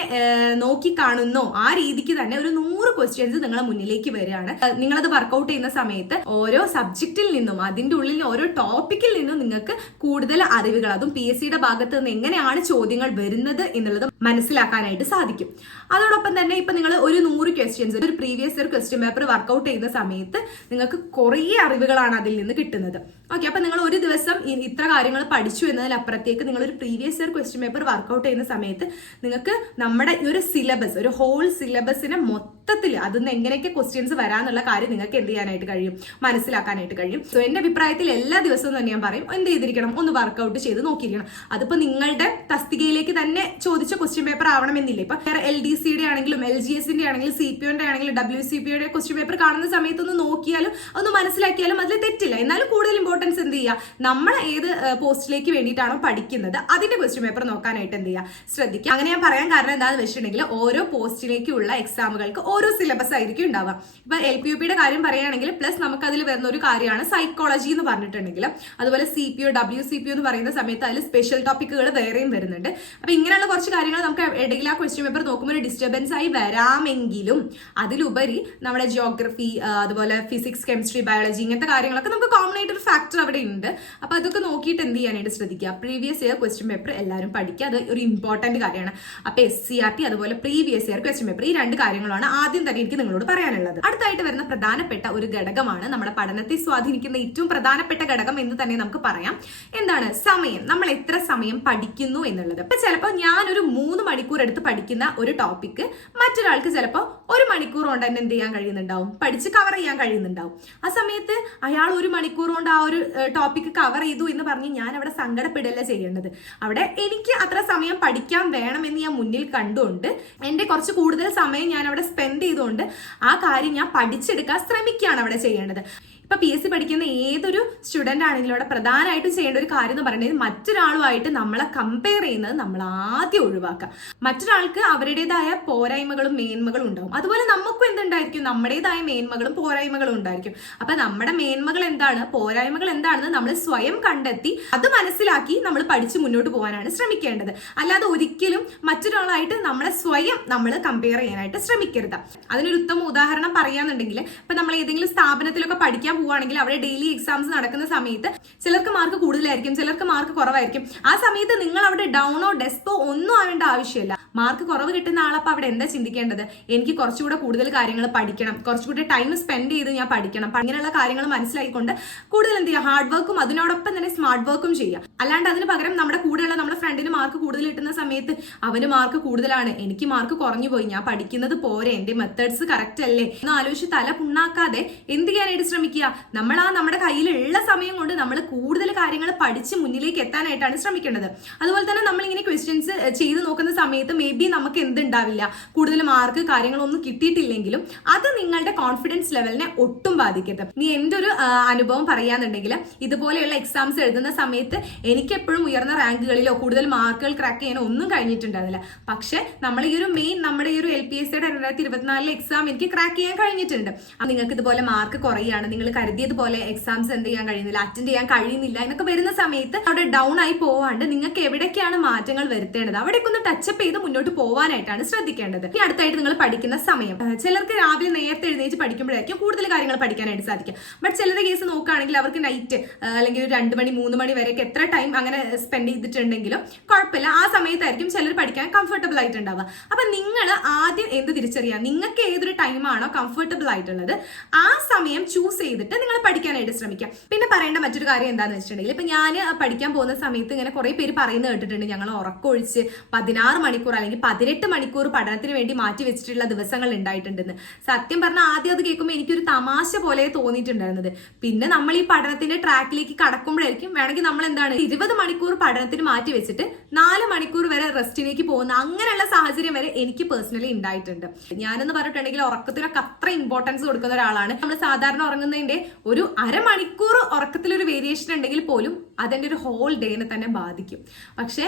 നോക്കി കാണുന്നോ ആ രീതിക്ക് തന്നെ ഒരു 100 ക്വസ്റ്റ്യൻസ് നിങ്ങളെ മുന്നിലേക്ക് വരികയാണ്. നിങ്ങളത് വർക്ക്ഔട്ട് ചെയ്യുന്ന സമയത്ത് ഓരോ സബ്ജക്റ്റിൽ നിന്നും അതിന്റെ ഉള്ളിൽ ഓരോ ടോപ്പിക്കിൽ നിന്നും നിങ്ങൾക്ക് കൂടുതൽ അറിവുകൾ, അതും PSCയുടെ ഭാഗത്ത് നിന്ന് എങ്ങനെയാണ് ചോദ്യങ്ങൾ വരുന്നത് എന്നുള്ളത് മനസ്സിലാക്കാനായിട്ട് സാധിക്കും. അതോടൊപ്പം തന്നെ ഇപ്പൊ നിങ്ങൾ ഒരു 100 ക്വസ്റ്റ്യൻസ് ഒരു previous year question paper work out ചെയ്യുന്ന സമയത്ത് നിങ്ങൾക്ക് കുറേ അറിവുകളാണ് അതിൽ നിന്ന് കിട്ടുന്നത്. ഓക്കെ, അപ്പൊ നിങ്ങൾ ഒരു ദിവസം ഇത്ര കാര്യങ്ങൾ പഠിച്ചു എന്നതിലപ്പുറത്തേക്ക് നിങ്ങൾ ഒരു previous year question paper work out ചെയ്യുന്ന സമയത്ത് നിങ്ങൾക്ക് നമ്മുടെ ഈ ഒരു സിലബസ്, ഒരു ഹോൾ സിലബസിനെ മൊത്തത്തിൽ അതിന്ന് എങ്ങനെയൊക്കെ ക്വസ്റ്റ്യൻസ് വരാന്നുള്ള കാര്യം നിങ്ങൾക്ക് എന്ത് ചെയ്യാനായിട്ട് കഴിയും, മനസ്സിലാക്കാനായിട്ട് കഴിയും. സോ എന്റെ അഭിപ്രായത്തിൽ എല്ലാ ദിവസവും തന്നെ ഞാൻ പറയും എന്ത് ചെയ്തിരിക്കണം, ഒന്ന് വർക്ക്ഔട്ട് ചെയ്ത് നോക്കിയിരിക്കണം. അതിപ്പോ നിങ്ങളുടെ തസ്തികയിലേക്ക് തന്നെ ചോദിച്ച ക്വസ്റ്റ്യൻ പേപ്പർ ആവണമെന്നില്ല. ഇപ്പൊ LDCയുടെ ആണെങ്കിലും LGSന്റെ ആണെങ്കിലും CPOന്റെ ആണെങ്കിലും WCPയുടെ ക്വസ്റ്റ്യൻ പേപ്പർ കാണുന്ന സമയത്ത് ഒന്ന് നോക്കിയാലും ഒന്ന് മനസ്സിലാക്കിയാലും അതിൽ തെറ്റില്ല. എന്നാലും കൂടുതൽ ഇമ്പോർട്ടൻസ് എന്ത് ചെയ്യുക, നമ്മൾ ഏത് പോസ്റ്റിലേക്ക് വേണ്ടിയിട്ടാണോ പഠിക്കുന്നത് അതിന്റെ ക്വസ്റ്റ്യൻ പേപ്പർ നോക്കാനായിട്ട് എന്ത് ചെയ്യുക, ശ്രദ്ധിക്കുക. അങ്ങനെ ഞാൻ പറയാൻ കാരണം എന്താണെന്ന് വെച്ചിട്ടുണ്ടെങ്കിൽ ഓരോ പോസ്റ്റിലേക്കുള്ള എക്സാമുകൾക്ക് ഓരോ സിലബസ് ആയിരിക്കും ഉണ്ടാവുക. ഇപ്പൊ LPUPയുടെ കാര്യം പറയുകയാണെങ്കിൽ പ്ലസ് നമുക്ക് അതിൽ വരുന്ന ഒരു കാര്യമാണ് സൈക്കോളജി എന്ന് പറഞ്ഞിട്ടുണ്ടെങ്കിൽ, അതുപോലെ CPO, WCPO എന്ന് പറയുന്ന സമയത്ത് അതിൽ സ്പെഷ്യൽ ടോപ്പിക്കുകൾ വേറെയും വരുന്നുണ്ട്. അപ്പൊ ഇങ്ങനെയുള്ള കുറച്ച് കാര്യങ്ങൾ നമുക്ക് ഇടയിൽ ആ ക്വസ്റ്റ്യൻ പേപ്പർ നോക്കുമ്പോൾ ഒരു ഡിസ്റ്റർബൻസ് ആയി വരാമെങ്കിലും അതിലുപരി നമ്മുടെ ജിയോഗ്രഫി, അതുപോലെ ഫിസിക്സ്, കെമിസ്ട്രി, ബയോളജി ഇങ്ങനത്തെ കാര്യങ്ങളൊക്കെ നമുക്ക് കോമൺ ആയിട്ട് ഒരു ഫാക്ടർ അവിടെ ഉണ്ട്. അപ്പൊ അതൊക്കെ നോക്കിയിട്ട് എന്ത് ചെയ്യാനായിട്ട് ശ്രദ്ധിക്കുക, പ്രീവിയസ് ഇയർ ക്വസ്റ്റ്യൻ പേപ്പർ എല്ലാവരും പഠിക്കുക. അത് ഒരു ഇമ്പോർട്ടന്റ് കാര്യമാണ്. അപ്പൊ SCRT അതുപോലെ പ്രീവിയസ് ഇയർ ക്വസ്റ്റ്യൻ പേപ്പർ, ഈ 2 കാര്യങ്ങളാണ് ആദ്യം തന്നെ എനിക്ക് നിങ്ങളോട് പറയാനുള്ളത്. അടുത്തായിട്ട് വരുന്ന പ്രധാനപ്പെട്ട ഒരു ഘടകമാണ് നമ്മുടെ പഠനത്തെ സ്വാധീനിക്കുന്ന ഏറ്റവും പ്രധാനപ്പെട്ട ഘടകം എന്ന് തന്നെ നമുക്ക് പറയാം. എന്താണ്? സമയം. നമ്മൾ എത്ര സമയം പഠിക്കുന്നു എന്നുള്ളത്. ഇപ്പൊ ചിലപ്പോൾ ഞാൻ ഒരു 3 മണിക്കൂർ എടുത്ത് പഠിക്കുന്ന ഒരു ടോപ്പിക്ക് മറ്റൊരാൾക്ക് ചിലപ്പോൾ 1 മണിക്കൂർ കൊണ്ട് തന്നെ എന്ത് ചെയ്യാൻ കഴിയുന്നുണ്ടാവും, പഠിച്ച് കവർ ചെയ്യാൻ കഴിയുന്നുണ്ടാവും. ആ സമയത്ത് അയാൾ 1 മണിക്കൂർ കൊണ്ട് ആ ഒരു ടോപ്പിക്ക് കവർ ചെയ്തു എന്ന് പറഞ്ഞ് ഞാൻ അവിടെ സങ്കടപ്പെടല്ല ചെയ്യേണ്ടത്. അവിടെ എനിക്ക് അത്ര സമയം പഠിക്കാൻ വേണമെന്ന് ഞാൻ മുന്നിൽ കണ്ടുകൊണ്ട് എന്റെ കുറച്ച് കൂടുതൽ സമയം ഞാൻ അവിടെ സ്പെൻഡ് ചെയ്തുകൊണ്ട് ആ കാര്യം ഞാൻ പഠിച്ചെടുക്കാൻ ശ്രമിക്കുകയാണ് അവിടെ ചെയ്യേണ്ടത്. ഇപ്പൊ PSC പഠിക്കുന്ന ഏതൊരു സ്റ്റുഡന്റ് ആണെങ്കിലും അവിടെ പ്രധാനമായിട്ടും ചെയ്യേണ്ട ഒരു കാര്യം എന്ന് പറയുന്നത് മറ്റൊരാളുമായിട്ട് നമ്മളെ കമ്പയർ ചെയ്യുന്നത് നമ്മൾ ആദ്യം ഒഴിവാക്കുക. മറ്റൊരാൾക്ക് അവരുടേതായ പോരായ്മകളും മേന്മകളും ഉണ്ടാവും, അതുപോലെ നമുക്കും എന്തുണ്ടായിരിക്കും, നമ്മുടേതായ മേന്മകളും പോരായ്മകളും ഉണ്ടായിരിക്കും. അപ്പൊ നമ്മുടെ മേന്മകൾ എന്താണ്, പോരായ്മകൾ എന്താണെന്ന് നമ്മൾ സ്വയം കണ്ടെത്തി അത് മനസ്സിലാക്കി നമ്മൾ പഠിച്ച് മുന്നോട്ട് പോകാനാണ് ശ്രമിക്കേണ്ടത്. അല്ലാതെ ഒരിക്കലും മറ്റൊരാളായിട്ട് നമ്മളെ സ്വയം നമ്മൾ കമ്പയർ ചെയ്യാനായിട്ട് ശ്രമിക്കരുത്. അതിനൊരു ഉത്തമ ഉദാഹരണം പറയാന്നുണ്ടെങ്കിൽ ഇപ്പൊ നമ്മൾ ഏതെങ്കിലും സ്ഥാപനത്തിലൊക്കെ പഠിക്കാൻ പോവുകയാണെങ്കിൽ അവിടെ ഡെയിലി എക്സാംസ് നടക്കുന്ന സമയത്ത് ചിലർക്ക് മാർക്ക് കൂടുതലായിരിക്കും, ചിലർക്ക് മാർക്ക് കുറവായിരിക്കും. ആ സമയത്ത് നിങ്ങൾ അവിടെ ഡൗണോ ഡെസ്പോ ഒന്നും ആവേണ്ട ആവശ്യമില്ല. മാർക്ക് കുറവ് കിട്ടുന്ന ആളപ്പോൾ അവിടെ എന്താ ചിന്തിക്കേണ്ടത്, എനിക്ക് കുറച്ചുകൂടെ കൂടുതൽ കാര്യങ്ങൾ പഠിക്കണം, കുറച്ചുകൂടെ ടൈം സ്പെൻഡ് ചെയ്ത് ഞാൻ പഠിക്കണം. അങ്ങനെയുള്ള കാര്യങ്ങൾ മനസ്സിലാക്കിക്കൊണ്ട് കൂടുതൽ എന്ത് ചെയ്യുക, ഹാർഡ് വർക്കും അതിനോടൊപ്പം തന്നെ സ്മാർട്ട് വർക്കും ചെയ്യുക. അല്ലാണ്ട് അതിന് പകരം നമ്മുടെ കൂടെയുള്ള നമ്മുടെ ഫ്രണ്ടിന് മാർക്ക് കൂടുതൽ കിട്ടുന്ന സമയത്ത് അവന് മാർക്ക് കൂടുതലാണ്, എനിക്ക് മാർക്ക് കുറഞ്ഞു പോയി, ഞാൻ പഠിക്കുന്നത് പോരെ, എന്റെ മെത്തേഡ്സ് കറക്റ്റ് അല്ലേ എന്ന് ആലോചിച്ച് തല പുണ്ണാക്കാതെ എന്ത് ചെയ്യാനായിട്ട് ശ്രമിക്കുക, നമ്മൾ നമ്മുടെ കയ്യിലുള്ള സമയം കൊണ്ട് നമ്മൾ കൂടുതൽ കാര്യങ്ങൾ പഠിച്ച് മുന്നിലേക്ക് എത്താനായിട്ടാണ് ശ്രമിക്കേണ്ടത്. അതുപോലെ തന്നെ നമ്മൾ ഇങ്ങനെ ക്വസ്റ്റ്യൻസ് ചെയ്ത് നോക്കുന്ന സമയത്ത് മേ ബി നമുക്ക് എന്തുണ്ടാവില്ല, കൂടുതൽ മാർക്ക് കാര്യങ്ങളൊന്നും കിട്ടിയിട്ടില്ലെങ്കിലും അത് നിങ്ങളുടെ കോൺഫിഡൻസ് ലെവലിനെ ഒട്ടും ബാധിക്കരുത്. നീ എന്റെ ഒരു അനുഭവം പറയാന്നുണ്ടെങ്കിൽ ഇതുപോലെയുള്ള എക്സാംസ് എഴുതുന്ന സമയത്ത് എനിക്ക് എപ്പോഴും ഉയർന്ന റാങ്കുകളിലോ കൂടുതൽ മാർക്കുകൾ ക്രാക്ക് ചെയ്യാനോ ഒന്നും കഴിഞ്ഞിട്ടുണ്ടാവില്ല. പക്ഷെ നമ്മൾ ഈ ഒരു നമ്മുടെ ഈ ഒരു LPSCയുടെ 2024 എക്സാം എനിക്ക് ക്രാക്ക് ചെയ്യാൻ കഴിഞ്ഞിട്ടുണ്ട്. അപ്പൊ നിങ്ങൾക്ക് ഇതുപോലെ മാർക്ക് കുറയാണ്, നിങ്ങൾ കരുതിയതുപോലെ എക്സാംസ് എന്ത് ചെയ്യാൻ കഴിയുന്നില്ല, അറ്റൻഡ് ചെയ്യാൻ കഴിയുന്നില്ല എന്നൊക്കെ വരുന്ന സമയത്ത് അവിടെ ഡൗൺ ആയി പോവാണ്ട് നിങ്ങൾക്ക് എവിടേക്കാണ് മാറ്റങ്ങൾ വരുത്തേണ്ടത് അവിടേക്ക് ഒന്ന് ടച്ചപ്പ് ചെയ്ത് മുന്നോട്ട് പോകാനായിട്ടാണ് ശ്രദ്ധിക്കേണ്ടത്. ഇനി അടുത്തായിട്ട് നിങ്ങൾ പഠിക്കുന്ന സമയം, ചിലർക്ക് രാവിലെ നേരത്തെ എഴുന്നേറ്റ് പഠിക്കുമ്പോഴായിരിക്കും കൂടുതൽ കാര്യങ്ങൾ പഠിക്കാനായിട്ട് സാധിക്കും. ബട്ട് ചിലരുടെ കേസ് നോക്കുകയാണെങ്കിൽ അവർക്ക് നൈറ്റ് അല്ലെങ്കിൽ ഒരു 2 മണി 3 മണി വരെയൊക്കെ എത്ര ടൈം അങ്ങനെ സ്പെൻഡ് ചെയ്തിട്ടുണ്ടെങ്കിലും കുഴപ്പമില്ല, ആ സമയത്തായിരിക്കും ചിലർ പഠിക്കാൻ കംഫർട്ടബിൾ ആയിട്ടുണ്ടാവുക. അപ്പൊ നിങ്ങൾ ആദ്യം എന്ത് തിരിച്ചറിയാം, നിങ്ങൾക്ക് ഏതൊരു ടൈമാണോ കംഫർട്ടബിൾ ആയിട്ടുള്ളത് ആ സമയം ചൂസ് ചെയ്തിട്ട് നിങ്ങൾ പഠിക്കാനായിട്ട് ശ്രമിക്കാം. പിന്നെ പറയേണ്ട മറ്റൊരു കാര്യം എന്താണെന്ന് വെച്ചിട്ടുണ്ടെങ്കിൽ, ഇപ്പൊ ഞാൻ പഠിക്കാൻ പോകുന്ന സമയത്ത് ഇങ്ങനെ കുറെ പേര് പറയുന്നത് കേട്ടിട്ടുണ്ട്, ഞങ്ങൾ ഉറക്കമൊഴിച്ച് 16 മണിക്കൂർ അല്ലെങ്കിൽ 18 മണിക്കൂർ പഠനത്തിന് വേണ്ടി മാറ്റി വെച്ചിട്ടുള്ള ദിവസങ്ങൾ ഉണ്ടായിട്ടുണ്ടെന്ന്. സത്യം പറഞ്ഞാൽ ആദ്യം അത് കേൾക്കുമ്പോൾ എനിക്കൊരു തമാശ പോലെ തോന്നിയിട്ടുണ്ടായിരുന്നത്. പിന്നെ നമ്മൾ ഈ പഠനത്തിന്റെ ട്രാക്കിലേക്ക് കടക്കുമ്പോഴായിരിക്കും വേണമെങ്കിൽ നമ്മൾ എന്താണ് 20 മണിക്കൂർ പഠനത്തിന് മാറ്റി വെച്ചിട്ട് 4 മണിക്കൂർ വരെ റെസ്റ്റിലേക്ക് പോകുന്ന അങ്ങനെയുള്ള സാഹചര്യം വരെ എനിക്ക് പേഴ്സണലി ഉണ്ടായിട്ടുണ്ട്. ഞാനെന്ന് പറഞ്ഞിട്ടുണ്ടെങ്കിൽ ഉറക്കത്തിനൊക്കെ അത്ര ഇമ്പോർട്ടൻസ് കൊടുക്കുന്ന ഒരാളാണ്. നമ്മൾ സാധാരണ ഉറങ്ങുന്നതിന്റെ ഒരു അരമണിക്കൂർ ഉറക്കത്തിലൊരു വേരിയേഷൻ ഉണ്ടെങ്കിൽ പോലും അതെന്റെ ഒരു ഹോൾ ഡേനെ തന്നെ ബാധിക്കും. പക്ഷെ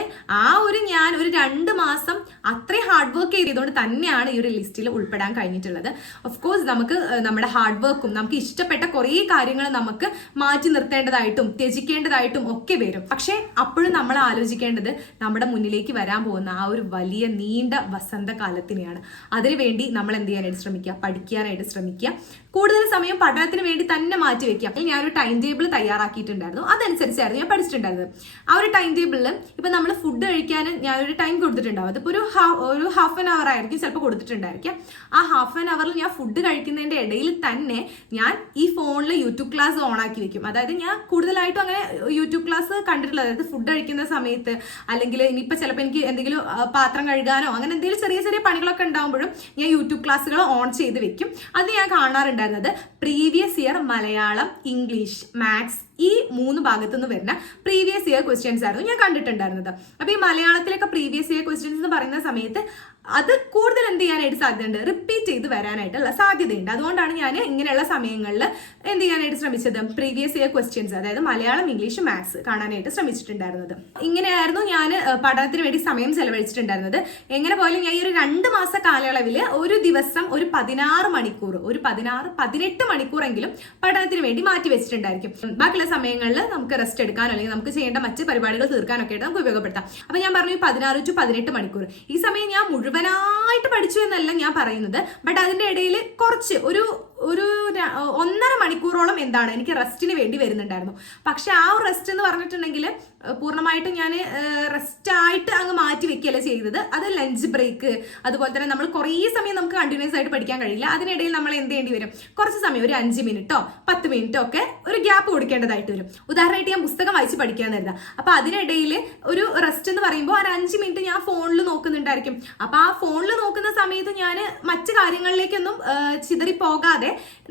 ഞാൻ ഒരു 2 മാസം അത്രയും ഹാർഡ് വർക്ക് ചെയ്തുകൊണ്ട് തന്നെയാണ് ഈ ഒരു ലിസ്റ്റിൽ ഉൾപ്പെടാൻ കഴിഞ്ഞിട്ടുള്ളത്. ഓഫ് കോഴ്സ് നമുക്ക് നമ്മുടെ ഹാർഡ് വർക്കും നമുക്ക് ഇഷ്ടപ്പെട്ട കുറേ കാര്യങ്ങൾ നമുക്ക് മാറ്റി നിർത്തേണ്ടതായിട്ടും ത്യജിക്കേണ്ടതായിട്ടും ഒക്കെ വരും. പക്ഷെ അപ്പോഴും നമ്മൾ ആലോചിക്കേണ്ടത് നമ്മുടെ മുന്നിലേക്ക് വരാൻ പോകുന്ന ആ ഒരു വലിയ നീണ്ട വസന്തകാലത്തിനെയാണ്. അതിനുവേണ്ടി നമ്മൾ എന്ത് ചെയ്യാനായിട്ട് ശ്രമിക്കുക, പഠിക്കാനായിട്ട് ശ്രമിക്കുക. കൂടുതൽ സമയം പഠനത്തിന് വേണ്ടി തന്നെ മാറ്റി വെക്കുക. ഞാനൊരു ടൈം ടേബിൾ തയ്യാറാക്കിയിട്ടുണ്ടായിരുന്നു, അതനുസരിച്ചായിരുന്നു ഞാൻ പഠിച്ചിട്ടുണ്ടായിരുന്നത്. ആ ഒരു ടൈം ടേബിളിൽ ഇപ്പൊ നമ്മൾ ഫുഡ് കഴിക്കാൻ ഞാനൊരു ടൈം കൊടുത്തിട്ടുണ്ടാവും. അതിപ്പോ ഒരു ഹാഫ് ആൻ അവർ ആയിരിക്കും ചിലപ്പോൾ കൊടുത്തിട്ടുണ്ടായിരിക്കും. ആ ഹാഫ് ആൻ അവറിൽ ഞാൻ ഫുഡ് കഴിക്കുന്നതിന്റെ ഇടയിൽ തന്നെ ഞാൻ ഈ ഫോണിൽ യൂട്യൂബ് ക്ലാസ് ഓൺ ആക്കി വെക്കും. അതായത് ഞാൻ കൂടുതലായിട്ടും അങ്ങനെ യൂട്യൂബ് ക്ലാസ് കണ്ടിട്ടുള്ളത്, അതായത് ഫുഡ് കഴിക്കുന്ന സമയത്ത് അല്ലെങ്കിൽ ഇനിയിപ്പോൾ ചിലപ്പോൾ എനിക്ക് എന്തെങ്കിലും പാത്രം കഴുകാനോ അങ്ങനെ എന്തെങ്കിലും ചെറിയ ചെറിയ പണികളൊക്കെ ഉണ്ടാകുമ്പോഴും ഞാൻ യൂട്യൂബ് ക്ലാസ്സുകൾ ഓൺ ചെയ്ത് വെക്കും. അത് ഞാൻ കാണാറുണ്ടായിരുന്നത് previous year Malayalam, English, maths ഈ 3 ഭാഗത്തുനിന്ന് വരുന്ന പ്രീവിയസ് ഇയർ ക്വസ്റ്റ്യൻസ് ആയിരുന്നു ഞാൻ കണ്ടിട്ടുണ്ടായിരുന്നത്. അപ്പൊ ഈ മലയാളത്തിലൊക്കെ പ്രീവിയസ് ഇയർ ക്വസ്റ്റ്യൻസ് എന്ന് പറയുന്ന സമയത്ത് അത് കൂടുതൽ എന്ത് ചെയ്യാനായിട്ട് സാധ്യതയുണ്ട്, റിപ്പീറ്റ് ചെയ്ത് വരാനായിട്ടുള്ള സാധ്യതയുണ്ട്. അതുകൊണ്ടാണ് ഞാൻ ഇങ്ങനെയുള്ള സമയങ്ങളിൽ എന്ത് ചെയ്യാനായിട്ട് ശ്രമിച്ചത്, പ്രീവിയസ് ഇയർ ക്വസ്റ്റ്യൻസ് അതായത് മലയാളം, ഇംഗ്ലീഷ്, മാത്സ് കാണാനായിട്ട് ശ്രമിച്ചിട്ടുണ്ടായിരുന്നത്. ഇങ്ങനെയായിരുന്നു ഞാൻ പഠനത്തിന് വേണ്ടി സമയം ചെലവഴിച്ചിട്ടുണ്ടായിരുന്നത്. എങ്ങനെ പോലും ഞാൻ ഈ ഒരു 2 മാസ കാലയളവിൽ ഒരു ദിവസം ഒരു 16 മണിക്കൂർ, ഒരു 18 മണിക്കൂറെങ്കിലും പഠനത്തിന് വേണ്ടി മാറ്റി വെച്ചിട്ടുണ്ടായിരിക്കും. ബാക്കിയുള്ള സമയങ്ങളിൽ നമുക്ക് റെസ്റ്റ് എടുക്കാനോ അല്ലെങ്കിൽ നമുക്ക് ചെയ്യേണ്ട മറ്റ് പരിപാടികൾ തീർക്കാനൊക്കെ ആയിട്ട് നമുക്ക് ഉപയോഗപ്പെടുത്താം. അപ്പൊ ഞാൻ പറഞ്ഞു 16 to 18 മണിക്കൂർ. ഈ സമയം ഞാൻ മുഴുവനായിട്ട് പഠിച്ചു എന്നല്ല ഞാൻ പറയുന്നത്. ബട്ട് അതിന്റെ ഇടയിൽ കുറച്ച് ഒരു 1.5 മണിക്കൂറോളം എന്താണ് എനിക്ക് റെസ്റ്റിന് വേണ്ടി വരുന്നുണ്ടായിരുന്നു. പക്ഷെ ആ ഒരു റെസ്റ്റ് എന്ന് പറഞ്ഞിട്ടുണ്ടെങ്കിൽ പൂർണ്ണമായിട്ടും ഞാൻ റെസ്റ്റ് ആയിട്ട് അങ്ങ് മാറ്റി വെക്കുകയല്ല ചെയ്തത്. അത് ലഞ്ച് ബ്രേക്ക്, അതുപോലെ തന്നെ നമ്മൾ കുറേ സമയം നമുക്ക് കണ്ടിന്യൂസ് ആയിട്ട് പഠിക്കാൻ കഴിയില്ല. അതിനിടയിൽ നമ്മൾ എന്ത് ചെയ്യേണ്ടി വരും, കുറച്ച് സമയം ഒരു 5 മിനിറ്റോ 10 മിനിറ്റോ ഒക്കെ ഒരു ഗ്യാപ്പ് കൊടുക്കേണ്ടതായിട്ട് വരും. ഉദാഹരണമായിട്ട് ഞാൻ പുസ്തകം വായിച്ച് പഠിക്കാൻ കരുതാം. അപ്പൊ അതിനിടയിൽ ഒരു റെസ്റ്റ് എന്ന് പറയുമ്പോൾ ഒരു 5 മിനിറ്റ് ഞാൻ ഫോണിൽ നോക്കുന്നുണ്ടായിരിക്കും. അപ്പൊ ആ ഫോണിൽ നോക്കുന്ന സമയത്ത് ഞാൻ മറ്റു കാര്യങ്ങളിലേക്കൊന്നും ചിതറിപ്പോകാതെ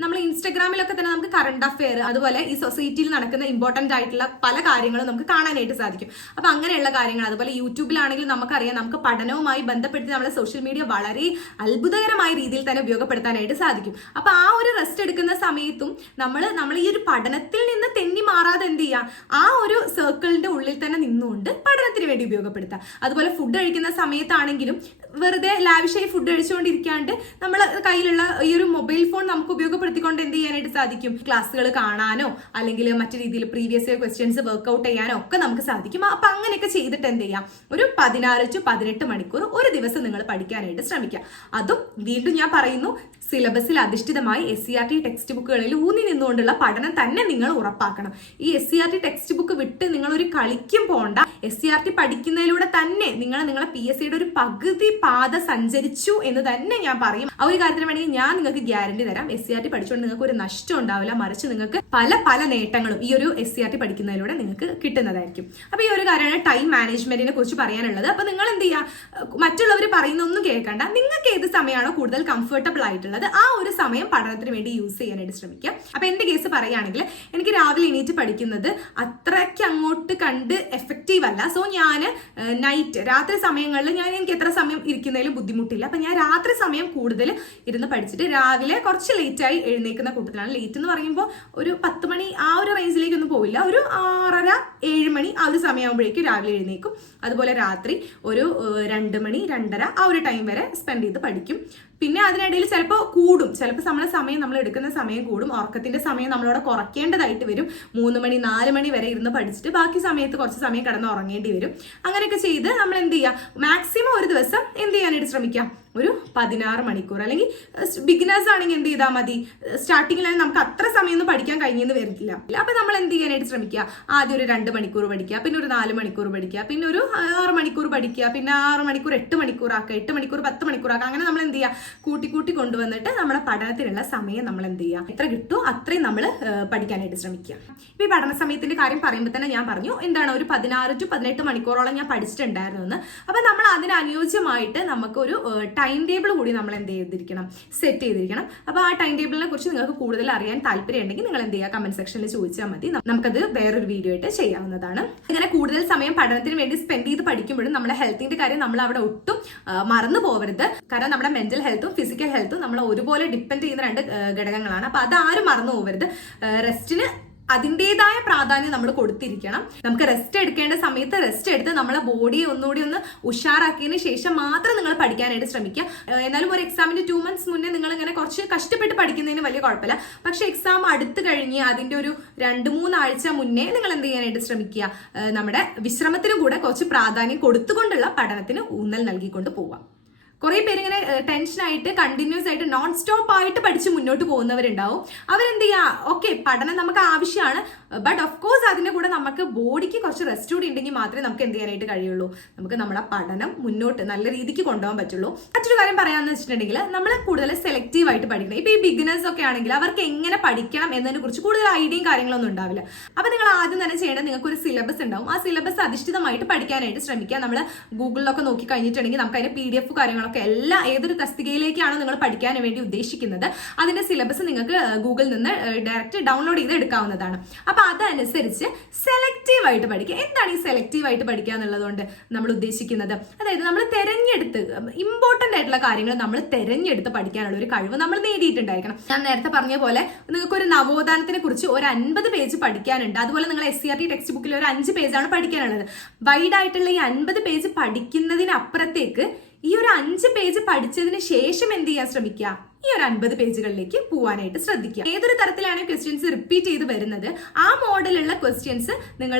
നമ്മൾ ഇൻസ്റ്റാഗ്രാമിലൊക്കെ തന്നെ നമുക്ക് കറണ്ട് അഫെയർ, അതുപോലെ ഈ സൊസൈറ്റിയിൽ നടക്കുന്ന ഇമ്പോർട്ടന്റ് ആയിട്ടുള്ള പല കാര്യങ്ങളും നമുക്ക് കാണാനായിട്ട് സാധിക്കും. അപ്പൊ അങ്ങനെയുള്ള കാര്യങ്ങൾ, അതുപോലെ യൂട്യൂബിലാണെങ്കിലും നമുക്കറിയാം നമുക്ക് പഠനവുമായി ബന്ധപ്പെടുത്തി നമ്മളെ സോഷ്യൽ മീഡിയ വളരെ അത്ഭുതകരമായ രീതിയിൽ തന്നെ ഉപയോഗപ്പെടുത്താനായിട്ട് സാധിക്കും. അപ്പൊ ആ ഒരു റെസ്റ്റ് എടുക്കുന്ന സമയത്തും നമ്മൾ ഈ ഒരു പഠനത്തിൽ നിന്ന് തെന്നി മാറാതെ എന്ത് ചെയ്യാം, ആ ഒരു സർക്കിളിന്റെ ഉള്ളിൽ തന്നെ നിന്നുകൊണ്ട് പഠനത്തിന് വേണ്ടി ഉപയോഗപ്പെടുത്താം. അതുപോലെ ഫുഡ് കഴിക്കുന്ന സമയത്താണെങ്കിലും വെറുതെ ലാവിഷായി ഫുഡ് കഴിച്ചുകൊണ്ടിരിക്കാണ്ട് നമ്മൾ കയ്യിലുള്ള ഈ ഒരു മൊബൈൽ ഫോൺ നമുക്ക് ഉപയോഗപ്പെടുത്തിക്കൊണ്ട് എന്ത് ചെയ്യാനായിട്ട് സാധിക്കും, ക്ലാസ്സുകൾ കാണാനോ അല്ലെങ്കിൽ മറ്റു രീതിയിൽ പ്രീവിയസ് ഇയർ ക്വസ്റ്റ്യൻസ് വർക്ക്ഔട്ട് ചെയ്യാനോ ഒക്കെ നമുക്ക് സാധിക്കും. അപ്പൊ അങ്ങനെയൊക്കെ ചെയ്തിട്ട് എന്ത് ചെയ്യാം, ഒരു 16 to 18 മണിക്കൂർ ഒരു ദിവസം നിങ്ങൾ പഠിക്കാനായിട്ട് ശ്രമിക്കുക. അതും വീണ്ടും ഞാൻ പറയുന്നു, സിലബസിൽ അധിഷ്ഠിതമായി SCERT ടെക്സ്റ്റ് ബുക്കുകളിൽ ഊന്നി നിന്നുകൊണ്ടുള്ള പഠനം തന്നെ നിങ്ങൾ ഉറപ്പാക്കണം. ഈ SCERT ടെക്സ്റ്റ് ബുക്ക് വിട്ട് നിങ്ങൾ ഒരു കളിക്കും പോണ്ട. SCERT പഠിക്കുന്നതിലൂടെ തന്നെ നിങ്ങളെ PSCയുടെ ഒരു പകുതി പാത സഞ്ചരിച്ചു എന്ന് തന്നെ ഞാൻ പറയും. ആ ഒരു കാര്യത്തിന് വേണമെങ്കിൽ ഞാൻ നിങ്ങൾക്ക് ഗ്യാരണ്ടി തരാം. SCERT പഠിച്ചുകൊണ്ട് നിങ്ങൾക്ക് ഒരു നഷ്ടം ഉണ്ടാവില്ല, മറിച്ച് നിങ്ങൾക്ക് പല നേട്ടങ്ങളും ഈ ഒരു SCERT പഠിക്കുന്നതിലൂടെ നിങ്ങൾക്ക് കിട്ടുന്നതായിരിക്കും. അപ്പൊ ഈ ഒരു കാര്യമാണ് ടൈം മാനേജ്മെന്റിനെ കുറിച്ച് പറയാനുള്ളത്. അപ്പൊ നിങ്ങൾ എന്ത് ചെയ്യുക, മറ്റുള്ളവർ പറയുന്നൊന്നും കേൾക്കണ്ട. നിങ്ങൾക്ക് ഏത് സമയമാണോ കൂടുതൽ കംഫർട്ടബിൾ ആയിട്ടുള്ളത് ആ ഒരു സമയം പഠനത്തിന് വേണ്ടി യൂസ് ചെയ്യാനായിട്ട് ശ്രമിക്കുക. അപ്പൊ എന്റെ കേസ് പറയുകയാണെങ്കിൽ എനിക്ക് രാവിലെ എണീറ്റ് പഠിക്കുന്നത് അത്രയ്ക്ക് അങ്ങോട്ട് കണ്ട് എഫക്റ്റീവ് അല്ല. സോ ഞാൻ രാത്രി സമയങ്ങളിൽ എനിക്ക് എത്ര സമയം ഇരിക്കുന്നതിലും ബുദ്ധിമുട്ടില്ല. അപ്പൊ ഞാൻ രാത്രി സമയം കൂടുതൽ ഇരുന്ന് പഠിച്ചിട്ട് രാവിലെ കുറച്ച് ലേറ്റായി എഴുന്നേക്കുന്ന കൂട്ടത്തിലാണ്. ലേറ്റ് എന്ന് പറയുമ്പോൾ ഒരു 10 മണി ആ ഒരു റേഞ്ചിലേക്കൊന്നും പോവില്ല, ഒരു 6:30 7 മണി ആ ഒരു സമയമാകുമ്പോഴേക്കും രാവിലെ എഴുന്നേക്കും. അതുപോലെ രാത്രി ഒരു 2 മണി 2:30 ആ ഒരു ടൈം വരെ സ്പെൻഡ് ചെയ്ത് പഠിക്കും. പിന്നെ അതിനിടയിൽ ചിലപ്പോൾ കൂടും, ചിലപ്പോൾ നമ്മളെ സമയം നമ്മൾ എടുക്കുന്ന സമയം കൂടും, ഉറക്കത്തിന്റെ സമയം നമ്മളവിടെ കുറയ്ക്കേണ്ടതായിട്ട് വരും. 3 മണി 4 മണി വരെ ഇരുന്ന് പഠിച്ചിട്ട് ബാക്കി സമയത്ത് കുറച്ച് സമയം കിടന്ന് ഉറങ്ങേണ്ടി വരും. അങ്ങനെയൊക്കെ ചെയ്ത് നമ്മൾ എന്ത് ചെയ്യുക, മാക്സിമം ഒരു ദിവസം എന്ത് ചെയ്യാനായിട്ട് ശ്രമിക്കാം, ഒരു 16 മണിക്കൂർ. അല്ലെങ്കിൽ ബിഗിനേഴ്സ് ആണെങ്കിൽ എന്ത് ചെയ്താൽ മതി, സ്റ്റാർട്ടിങ്ങിലാണെങ്കിൽ നമുക്ക് അത്ര സമയമൊന്നും പഠിക്കാൻ കഴിഞ്ഞെന്ന് വരില്ല. അപ്പൊ നമ്മൾ എന്ത് ചെയ്യാനായിട്ട് ശ്രമിക്കുക, ആദ്യം ഒരു 2 മണിക്കൂർ പഠിക്കുക, പിന്നെ ഒരു 4 മണിക്കൂർ പഠിക്കുക, പിന്നെ ഒരു 6 മണിക്കൂർ പഠിക്കുക, പിന്നെ 6 മണിക്കൂർ 8 മണിക്കൂർ ആക്കുക, 8 മണിക്കൂർ 10 മണിക്കൂർ ആക്കുക. അങ്ങനെ നമ്മൾ എന്ത് ചെയ്യുക, കൂട്ടി കൊണ്ടുവന്നിട്ട് നമ്മുടെ പഠനത്തിനുള്ള സമയം നമ്മൾ എന്ത് ചെയ്യുക, എത്ര കിട്ടുമോ അത്രയും നമ്മൾ പഠിക്കാനായിട്ട് ശ്രമിക്കുക. ഇപ്പൊ ഈ പഠന സമയത്തിന്റെ കാര്യം പറയുമ്പോൾ തന്നെ ഞാൻ പറഞ്ഞു എന്താണ്, ഒരു 16 to 18 മണിക്കൂറോളം ഞാൻ പഠിച്ചിട്ടുണ്ടായിരുന്നു എന്ന്. അപ്പൊ നമ്മൾ അതിനനുയോജ്യമായിട്ട് നമുക്ക് ഒരു ടൈം ടേബിൾ കൂടി നമ്മൾ എന്ത് ചെയ്തിരിക്കണം, സെറ്റ് ചെയ്തിരിക്കണം. അപ്പൊ ആ ടൈം ടേബിളിനെ കുറിച്ച് നിങ്ങൾക്ക് കൂടുതൽ അറിയാൻ താല്പര്യം ഉണ്ടെങ്കിൽ നിങ്ങൾ എന്ത് ചെയ്യുക, കമന്റ് സെക്ഷനിൽ ചോദിച്ചാൽ മതി, നമുക്കത് വേറൊരു വീഡിയോ ആയിട്ട് ചെയ്യാവുന്നതാണ്. ഇങ്ങനെ കൂടുതൽ സമയം പഠനത്തിന് വേണ്ടി സ്പെൻഡ് ചെയ്ത് പഠിക്കുമ്പോഴും നമ്മുടെ ഹെൽത്തിന്റെ കാര്യം നമ്മൾ അവിടെ ഒട്ടും മറന്നു പോകരുത്. കാരണം നമ്മുടെ മെന്റൽ ഹെൽത്തും ഫിസിക്കൽ ഹെൽത്തും നമ്മൾ ഒരുപോലെ ഡിപ്പെൻഡ് ചെയ്യുന്ന 2 ഘടകങ്ങളാണ്. അപ്പൊ അതാരും മറന്നു പോകരുത്. റെസ്റ്റിന് അതിൻ്റെതായ പ്രാധാന്യം നമ്മൾ കൊടുത്തിരിക്കണം. നമുക്ക് റെസ്റ്റ് എടുക്കേണ്ട സമയത്ത് റെസ്റ്റ് എടുത്ത് നമ്മളെ ബോഡിയെ ഒന്നുകൂടി ഒന്ന് ഉഷാറാക്കിയതിന് ശേഷം മാത്രം നിങ്ങൾ പഠിക്കാനായിട്ട് ശ്രമിക്കുക. എന്നാലും ഒരു എക്സാമിന്റെ 2 months മുന്നേ നിങ്ങൾ ഇങ്ങനെ കുറച്ച് കഷ്ടപ്പെട്ട് പഠിക്കുന്നതിന് വലിയ കുഴപ്പമില്ല. പക്ഷെ എക്സാം അടുത്ത് കഴിഞ്ഞ് അതിന്റെ ഒരു 2-3 ആഴ്ച മുന്നേ നിങ്ങൾ എന്ത് ചെയ്യാനായിട്ട് ശ്രമിക്കുക, നമ്മുടെ വിശ്രമത്തിന് കൂടെ കുറച്ച് പ്രാധാന്യം കൊടുത്തുകൊണ്ടുള്ള പഠനത്തിന് ഊന്നൽ നൽകിക്കൊണ്ട് പോവാം. കുറെ പേര് ഇങ്ങനെ ടെൻഷനായിട്ട് കണ്ടിന്യൂസ് ആയിട്ട് നോൺ സ്റ്റോപ്പ് ആയിട്ട് പഠിച്ച് മുന്നോട്ട് പോകുന്നവരുണ്ടാവും. അവരെന്ത് ചെയ്യുക, ഓക്കെ പഠനം നമുക്ക് ആവശ്യമാണ്, ബട്ട് ഓഫ് കോഴ്സ് അതിന്റെ കൂടെ നമുക്ക് ബോഡിക്ക് കുറച്ച് റെസ്റ്റ് കൂടി ഉണ്ടെങ്കിൽ മാത്രമേ നമുക്ക് എന്ത് ചെയ്യാനായിട്ട് കഴിയുള്ളൂ, നമുക്ക് നമ്മുടെ പഠനം മുന്നോട്ട് നല്ല രീതിക്ക് കൊണ്ടുപോകാൻ പറ്റുള്ളൂ. മറ്റൊരു കാര്യം പറയാന്ന് വെച്ചിട്ടുണ്ടെങ്കിൽ നമ്മൾ കൂടുതൽ സെലക്റ്റീവ് ആയിട്ട് പഠിക്കണം. ഇപ്പൊ ഈ ബിഗിനേഴ്സ് ഒക്കെ ആണെങ്കിൽ അവർക്ക് എങ്ങനെ പഠിക്കണം എന്നതിനെ കുറിച്ച് കൂടുതൽ ഐഡിയയും കാര്യങ്ങളൊന്നും ഉണ്ടാവില്ല. അപ്പൊ നിങ്ങൾ ആദ്യം തന്നെ ചെയ്യേണ്ടത്, നിങ്ങൾക്ക് ഒരു സിലബസ് ഉണ്ടാവും, ആ സിലബസ് അധിഷ്ഠിതമായിട്ട് പഠിക്കാനായിട്ട് ശ്രമിക്കുക. നമ്മൾ ഗൂഗിളിലൊക്കെ നോക്കി കഴിഞ്ഞിട്ടുണ്ടെങ്കിൽ നമുക്ക് അതിന്റെ PDF കാര്യങ്ങളൊക്കെ ഏതൊരു തസ്തികയിലേക്കാണോ നിങ്ങൾ പഠിക്കാൻ വേണ്ടി ഉദ്ദേശിക്കുന്നത് അതിന്റെ സിലബസ് നിങ്ങൾക്ക് ഗൂഗിളിൽ നിന്ന് ഡയറക്റ്റ് ഡൗൺലോഡ് ചെയ്ത് എടുക്കാവുന്നതാണ്. അപ്പൊ അതനുസരിച്ച് സെലക്റ്റീവ് ആയിട്ട് പഠിക്കുക. എന്താണ് ഈ സെലക്റ്റീവ് ആയിട്ട് പഠിക്കുക എന്നുള്ളതുകൊണ്ട് നമ്മൾ ഉദ്ദേശിക്കുന്നത്, അതായത് നമ്മൾ തെരഞ്ഞെടുത്ത് ഇമ്പോർട്ടന്റ് ആയിട്ടുള്ള കാര്യങ്ങൾ നമ്മൾ തെരഞ്ഞെടുത്ത് പഠിക്കാനുള്ള ഒരു കഴിവ് നമ്മൾ നേടിയിട്ടുണ്ടായിരിക്കണം. ഞാൻ നേരത്തെ പറഞ്ഞ പോലെ നിങ്ങൾക്ക് ഒരു നവോത്ഥാനത്തിനെ കുറിച്ച് ഒരു 50 പേജ് പഠിക്കാനുണ്ട്. അതുപോലെ നിങ്ങൾ SCRT ടെക്സ്റ്റ് ബുക്കിൽ ഒരു 5 പേജാണ് പഠിക്കാനുള്ളത്. വൈഡ് ആയിട്ടുള്ള ഈ 50 പേജ് പഠിക്കുന്നതിനപ്പുറത്തേക്ക് ഈ ഒരു 5 പേജ് പഠിച്ചതിന് ശേഷം എന്ത് ചെയ്യാൻ ശ്രമിക്കുക, ഈ ഒരു 50 പേജുകളിലേക്ക് പോകാനായിട്ട് ശ്രദ്ധിക്കുക. ഏതൊരു തരത്തിലാണ് ക്വസ്റ്റ്യൻസ് റിപ്പീറ്റ് ചെയ്ത് വരുന്നത് ആ മോഡലുള്ള ക്വസ്റ്റ്യൻസ് നിങ്ങൾ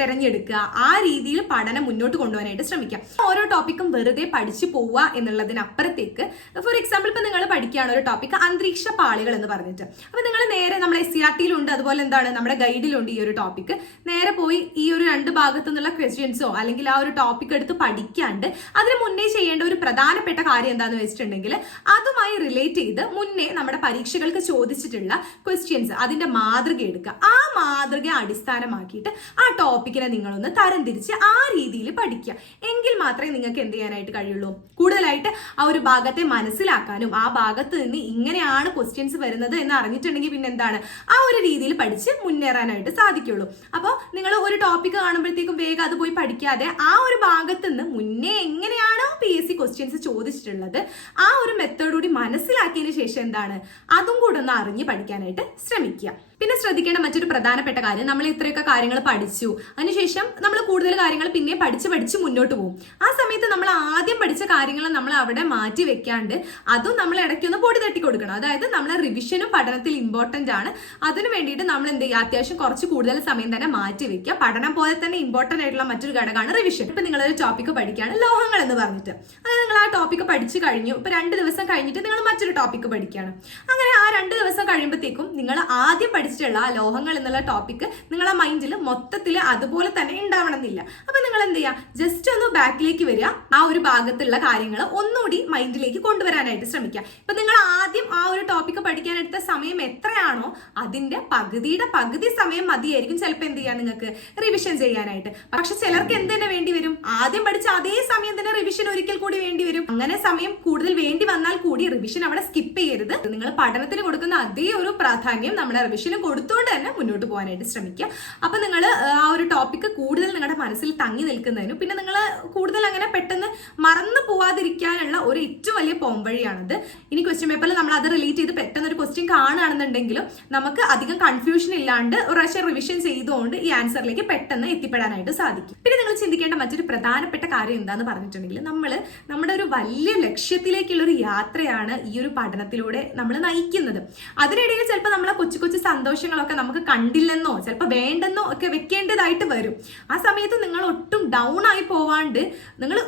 തിരഞ്ഞെടുക്കുക. ആ രീതിയിൽ പഠനം മുന്നോട്ട് കൊണ്ടുപോകാനായിട്ട് ശ്രമിക്കുക. ഓരോ ടോപ്പിക്കും വെറുതെ പഠിച്ചു പോവുക എന്നുള്ളതിനപ്പുറത്തേക്ക്, ഫോർ എക്സാമ്പിൾ ഇപ്പൊ നിങ്ങൾ പഠിക്കുകയാണ് ഒരു ടോപ്പിക് അന്തരീക്ഷ പാളികൾ എന്ന് പറഞ്ഞിട്ട്, അപ്പൊ നിങ്ങൾ നേരെ നമ്മുടെ SCRTയിലുണ്ട്, അതുപോലെ എന്താണ് നമ്മുടെ ഗൈഡിലുണ്ട് ഈ ഒരു ടോപ്പിക്, നേരെ പോയി ഈ ഒരു 2 ഭാഗത്തു നിന്നുള്ള ക്വസ്റ്റ്യൻസോ അല്ലെങ്കിൽ ആ ഒരു ടോപ്പിക് എടുത്ത് പഠിക്കാണ്ട് അതിന് മുന്നേ ചെയ്യേണ്ട ഒരു പ്രധാനപ്പെട്ട കാര്യം എന്താണെന്ന് വെച്ചിട്ടുണ്ടെങ്കിൽ അതുമായി റിലേറ്റ് ചെയ്ത് മുന്നേ നമ്മുടെ പരീക്ഷകൾക്ക് ചോദിച്ചിട്ടുള്ള ക്വസ്റ്റ്യൻസ് അതിന്റെ മാതൃക എടുക്കുക. ആ മാതൃക അടിസ്ഥാനമാക്കിയിട്ട് ആ ടോപ്പിക്കിനെ നിങ്ങളൊന്ന് തരംതിരിച്ച് ആ രീതിയിൽ പഠിക്കുക. എങ്കിൽ മാത്രമേ നിങ്ങൾക്ക് എന്ത് ചെയ്യാനായിട്ട് കഴിയുള്ളൂ, കൂടുതലായിട്ട് ആ ഒരു ഭാഗത്തെ മനസ്സിലാക്കാനും ആ ഭാഗത്ത് നിന്ന് ഇങ്ങനെയാണ് ക്വസ്റ്റ്യൻസ് വരുന്നത് എന്ന് അറിഞ്ഞിട്ടുണ്ടെങ്കിൽ പിന്നെ എന്താണ് ആ ഒരു രീതിയിൽ പഠിച്ച് മുന്നേറാനായിട്ട് സാധിക്കുള്ളൂ. അപ്പോൾ നിങ്ങൾ ഒരു ടോപ്പിക് കാണുമ്പോഴത്തേക്കും വേഗം അത് പോയി പഠിക്കാതെ ആ ഒരു ഭാഗത്ത് നിന്ന് മുന്നേ എങ്ങനെയാണോ PSC ക്വസ്റ്റ്യൻസ് ചോദിച്ചിട്ടുള്ളത് ആ ഒരു മെത്തേഡ് കൂടി മനസ്സിലാക്കിയതിന് ശേഷം എന്താണ് അതും കൂടെ ഒന്ന് അറിഞ്ഞ് പഠിക്കാനായിട്ട് ശ്രമിക്കുക. പിന്നെ ശ്രദ്ധിക്കേണ്ട മറ്റൊരു പ്രധാനപ്പെട്ട കാര്യം, നമ്മൾ ഇത്രയൊക്കെ കാര്യങ്ങൾ പഠിച്ചു, അതിനുശേഷം നമ്മൾ കൂടുതൽ കാര്യങ്ങൾ പിന്നെ പഠിച്ച് മുന്നോട്ട് പോകും. ആ സമയത്ത് നമ്മൾ ആദ്യം പഠിച്ച കാര്യങ്ങൾ നമ്മൾ അവിടെ മാറ്റി വെക്കാണ്ട് അതും നമ്മൾ ഇടയ്ക്കൊന്ന് പൊടി തട്ടി കൊടുക്കണം. അതായത് നമ്മളെ റിവിഷനും പഠനത്തിൽ ഇമ്പോർട്ടന്റ് ആണ്. അതിന് വേണ്ടിയിട്ട് നമ്മൾ എന്ത് ചെയ്യുക, അത്യാവശ്യം കുറച്ച് കൂടുതൽ സമയം തന്നെ മാറ്റി വെക്കുക. പഠനം പോലെ തന്നെ ഇമ്പോർട്ടന്റ് ആയിട്ടുള്ള മറ്റൊരു ഘടകമാണ് റിവിഷൻ. ഇപ്പൊ നിങ്ങളൊരു ടോപ്പിക്ക് പഠിക്കുകയാണ് ലോഹങ്ങൾ എന്ന് പറഞ്ഞിട്ട്, അതായത് നിങ്ങൾ ആ ടോപ്പിക്ക് പഠിച്ചു കഴിഞ്ഞു, ഇപ്പൊ 2 ദിവസം കഴിഞ്ഞിട്ട് നിങ്ങൾ മറ്റൊരു ടോപ്പിക്ക് പഠിക്കുകയാണ്. അങ്ങനെ ആ 2 ദിവസം കഴിയുമ്പോഴത്തേക്കും നിങ്ങൾ ആദ്യം പഠിച്ചിട്ടുള്ള ആ ലോഹങ്ങൾ എന്നുള്ള ടോപ്പിക്ക് നിങ്ങളെ മൈൻഡിൽ മൊത്തത്തിൽ അതുപോലെ തന്നെ ഉണ്ടാവണം എന്നില്ല. അപ്പൊ നിങ്ങൾ എന്ത് ചെയ്യുക, ജസ്റ്റ് ഒന്ന് ബാക്കിലേക്ക് വരിക, ആ ഒരു ഭാഗത്തുള്ള കാര്യങ്ങൾ ഒന്നുകൂടി മൈൻഡിലേക്ക് കൊണ്ടുവരാനായിട്ട് ശ്രമിക്കുക. ഇപ്പൊ നിങ്ങൾ ആദ്യം ആ ഒരു ടോപ്പിക്ക് പഠിക്കാനെടുത്ത സമയം എത്രയാണോ അതിന്റെ പകുതിയുടെ പകുതി സമയം മതിയായിരിക്കും ചിലപ്പോൾ എന്ത് ചെയ്യാൻ നിങ്ങൾക്ക് റിവിഷൻ ചെയ്യാനായിട്ട്. പക്ഷെ ചിലർക്ക് എന്ത് തന്നെ വേണ്ടി വരും, ആദ്യം പഠിച്ച അതേ സമയം തന്നെ റിവിഷൻ ഒരിക്കൽ കൂടി വേണ്ടി വരും. അങ്ങനെ സമയം കൂടുതൽ വേണ്ടി വന്നാൽ കൂടി റിവിഷൻ അവിടെ സ്കിപ്പ് ചെയ്യരുത്. നിങ്ങൾ പഠനത്തിന് കൊടുക്കുന്ന അതേ ഒരു പ്രാധാന്യം നമ്മുടെ റിവിഷനും പ്രാധാന്യം കൊടുത്തുകൊണ്ട് തന്നെ മുന്നോട്ട് പോകാനായിട്ട് ശ്രമിക്കുക. അപ്പൊ നിങ്ങൾ ആ ഒരു ടോപ്പിക്ക് കൂടുതൽ നിങ്ങളുടെ മനസ്സിൽ തങ്ങി നിൽക്കുന്നതിനും പിന്നെ നിങ്ങൾ കൂടുതൽ അങ്ങനെ പെട്ടെന്ന് മറന്നു പോവാതിരിക്കാനുള്ള ഒരു ഏറ്റവും വലിയ പോംവഴിയാണത്. ഇനി ക്വസ്റ്റ്യൻ പേപ്പറിൽ നമ്മൾ അത് റിലേറ്റ് ചെയ്ത് പെട്ടെന്ന് ഒരു ക്വസ്റ്റ്യൻ കാണുകയാണെന്നുണ്ടെങ്കിലും നമുക്ക് അധികം കൺഫ്യൂഷൻ ഇല്ലാണ്ട് ഒരു പ്രാവശ്യം റിവിഷൻ ചെയ്തുകൊണ്ട് ഈ ആൻസറിലേക്ക് പെട്ടെന്ന് എത്തിപ്പെടാനായിട്ട് സാധിക്കും. പിന്നെ നിങ്ങൾ ചിന്തിക്കേണ്ട മറ്റൊരു പ്രധാനപ്പെട്ട കാര്യം എന്താന്ന് പറഞ്ഞിട്ടുണ്ടെങ്കിൽ നമ്മുടെ ഒരു വലിയ ലക്ഷ്യത്തിലേക്കുള്ള ഒരു യാത്രയാണ് ഈ ഒരു പഠനത്തിലൂടെ നമ്മൾ നയിക്കുന്നത്. അതിനിടയിൽ ചിലപ്പോൾ നമ്മളെ കൊച്ചു കൊച്ചു സന്തോഷങ്ങളൊക്കെ നമുക്ക് കണ്ടില്ലെന്നോ ചിലപ്പോൾ വേണ്ടെന്നോ ഒക്കെ വെക്കേണ്ടതായിട്ട് വരും. ആ സമയത്ത് നിങ്ങൾ ഒട്ടും ഡൗൺ ആയി പോവാണ്ട് നിങ്ങൾ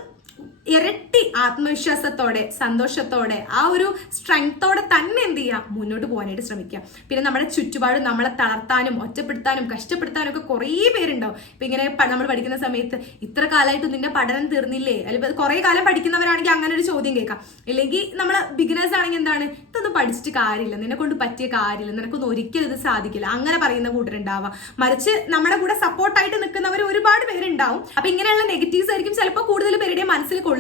ഇരട്ടി ആത്മവിശ്വാസത്തോടെ സന്തോഷത്തോടെ ആ ഒരു സ്ട്രെങ്ത്തോടെ തന്നെ എന്ത് ചെയ്യുക മുന്നോട്ട് പോകാനായിട്ട് ശ്രമിക്കുക. പിന്നെ നമ്മുടെ ചുറ്റുപാടും നമ്മളെ തളർത്താനും ഒറ്റപ്പെടുത്താനും കഷ്ടപ്പെടുത്താനും ഒക്കെ കുറേ പേരുണ്ടാവും. ഇപ്പൊ ഇങ്ങനെ നമ്മൾ പഠിക്കുന്ന സമയത്ത് ഇത്ര കാലമായിട്ട് നിന്റെ പഠനം തീർന്നില്ലേ, അല്ലെങ്കിൽ കുറെ കാലം പഠിക്കുന്നവരാണെങ്കിൽ അങ്ങനെ ഒരു ചോദ്യം കേൾക്കാം. ഇല്ലെങ്കിൽ നമ്മളെ ബിഗിനേഴ്സ് ആണെങ്കിൽ എന്താണ് ഇതൊന്നും പഠിച്ചിട്ട് കാര്യമില്ല, നിന്നെ കൊണ്ട് പറ്റിയ കാര്യമില്ല, നിനക്കൊന്നും ഒരിക്കലും ഇത് സാധിക്കില്ല, അങ്ങനെ പറയുന്ന കൂട്ടരുണ്ടാവാം. മറിച്ച് നമ്മുടെ കൂടെ സപ്പോർട്ടായിട്ട് നിൽക്കുന്നവർ ഒരുപാട് പേരുണ്ടാവും. അപ്പൊ ഇങ്ങനെയുള്ള നെഗറ്റീവ്സ് ആയിരിക്കും ചിലപ്പോൾ കൂടുതൽ പേരുടെ മനസ്സിൽ കൊള്ളുന്നത്.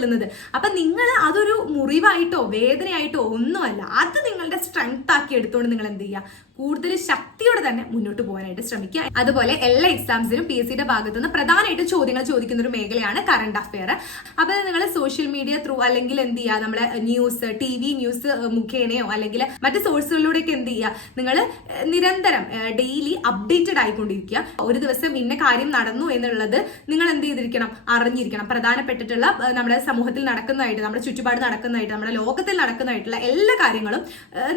അപ്പൊ നിങ്ങൾ അതൊരു മുറിവായിട്ടോ വേദനയായിട്ടോ ഒന്നുമല്ല, അത് നിങ്ങളുടെ സ്ട്രെങ്ത് ആക്കി എടുത്തുകൊണ്ട് നിങ്ങൾ എന്ത് ചെയ്യുക കൂടുതൽ ശക്തിയോടെ തന്നെ മുന്നോട്ട് പോകാനായിട്ട് ശ്രമിക്കുക. അതുപോലെ എല്ലാ എക്സാംസിനും PSC യുടെ ഭാഗത്തു നിന്ന് പ്രധാനമായിട്ട് ചോദ്യങ്ങൾ ചോദിക്കുന്ന ഒരു മേഖലയാണ് കറണ്ട് അഫെയർ. അപ്പൊ നിങ്ങൾ സോഷ്യൽ മീഡിയ ത്രൂ അല്ലെങ്കിൽ എന്ത് ചെയ്യുക നമ്മളെ ന്യൂസ് TV ന്യൂസ് മുഖേനയോ അല്ലെങ്കിൽ മറ്റ് സോഴ്സുകളിലൂടെയൊക്കെ എന്ത് ചെയ്യുക നിങ്ങൾ നിരന്തരം ഡെയിലി അപ്ഡേറ്റഡ് ആയിക്കൊണ്ടിരിക്കുക. ഒരു ദിവസം ഇന്ന കാര്യം നടന്നു എന്നുള്ളത് നിങ്ങൾ എന്ത് ചെയ്തിരിക്കണം അറിഞ്ഞിരിക്കണം. പ്രധാനപ്പെട്ടിട്ടുള്ള നമ്മുടെ സമൂഹത്തിൽ നടക്കുന്നതായിട്ട് നമ്മുടെ ചുറ്റുപാട് നടക്കുന്നതായിട്ട് നമ്മുടെ ലോകത്തിൽ നടക്കുന്നതായിട്ടുള്ള എല്ലാ കാര്യങ്ങളും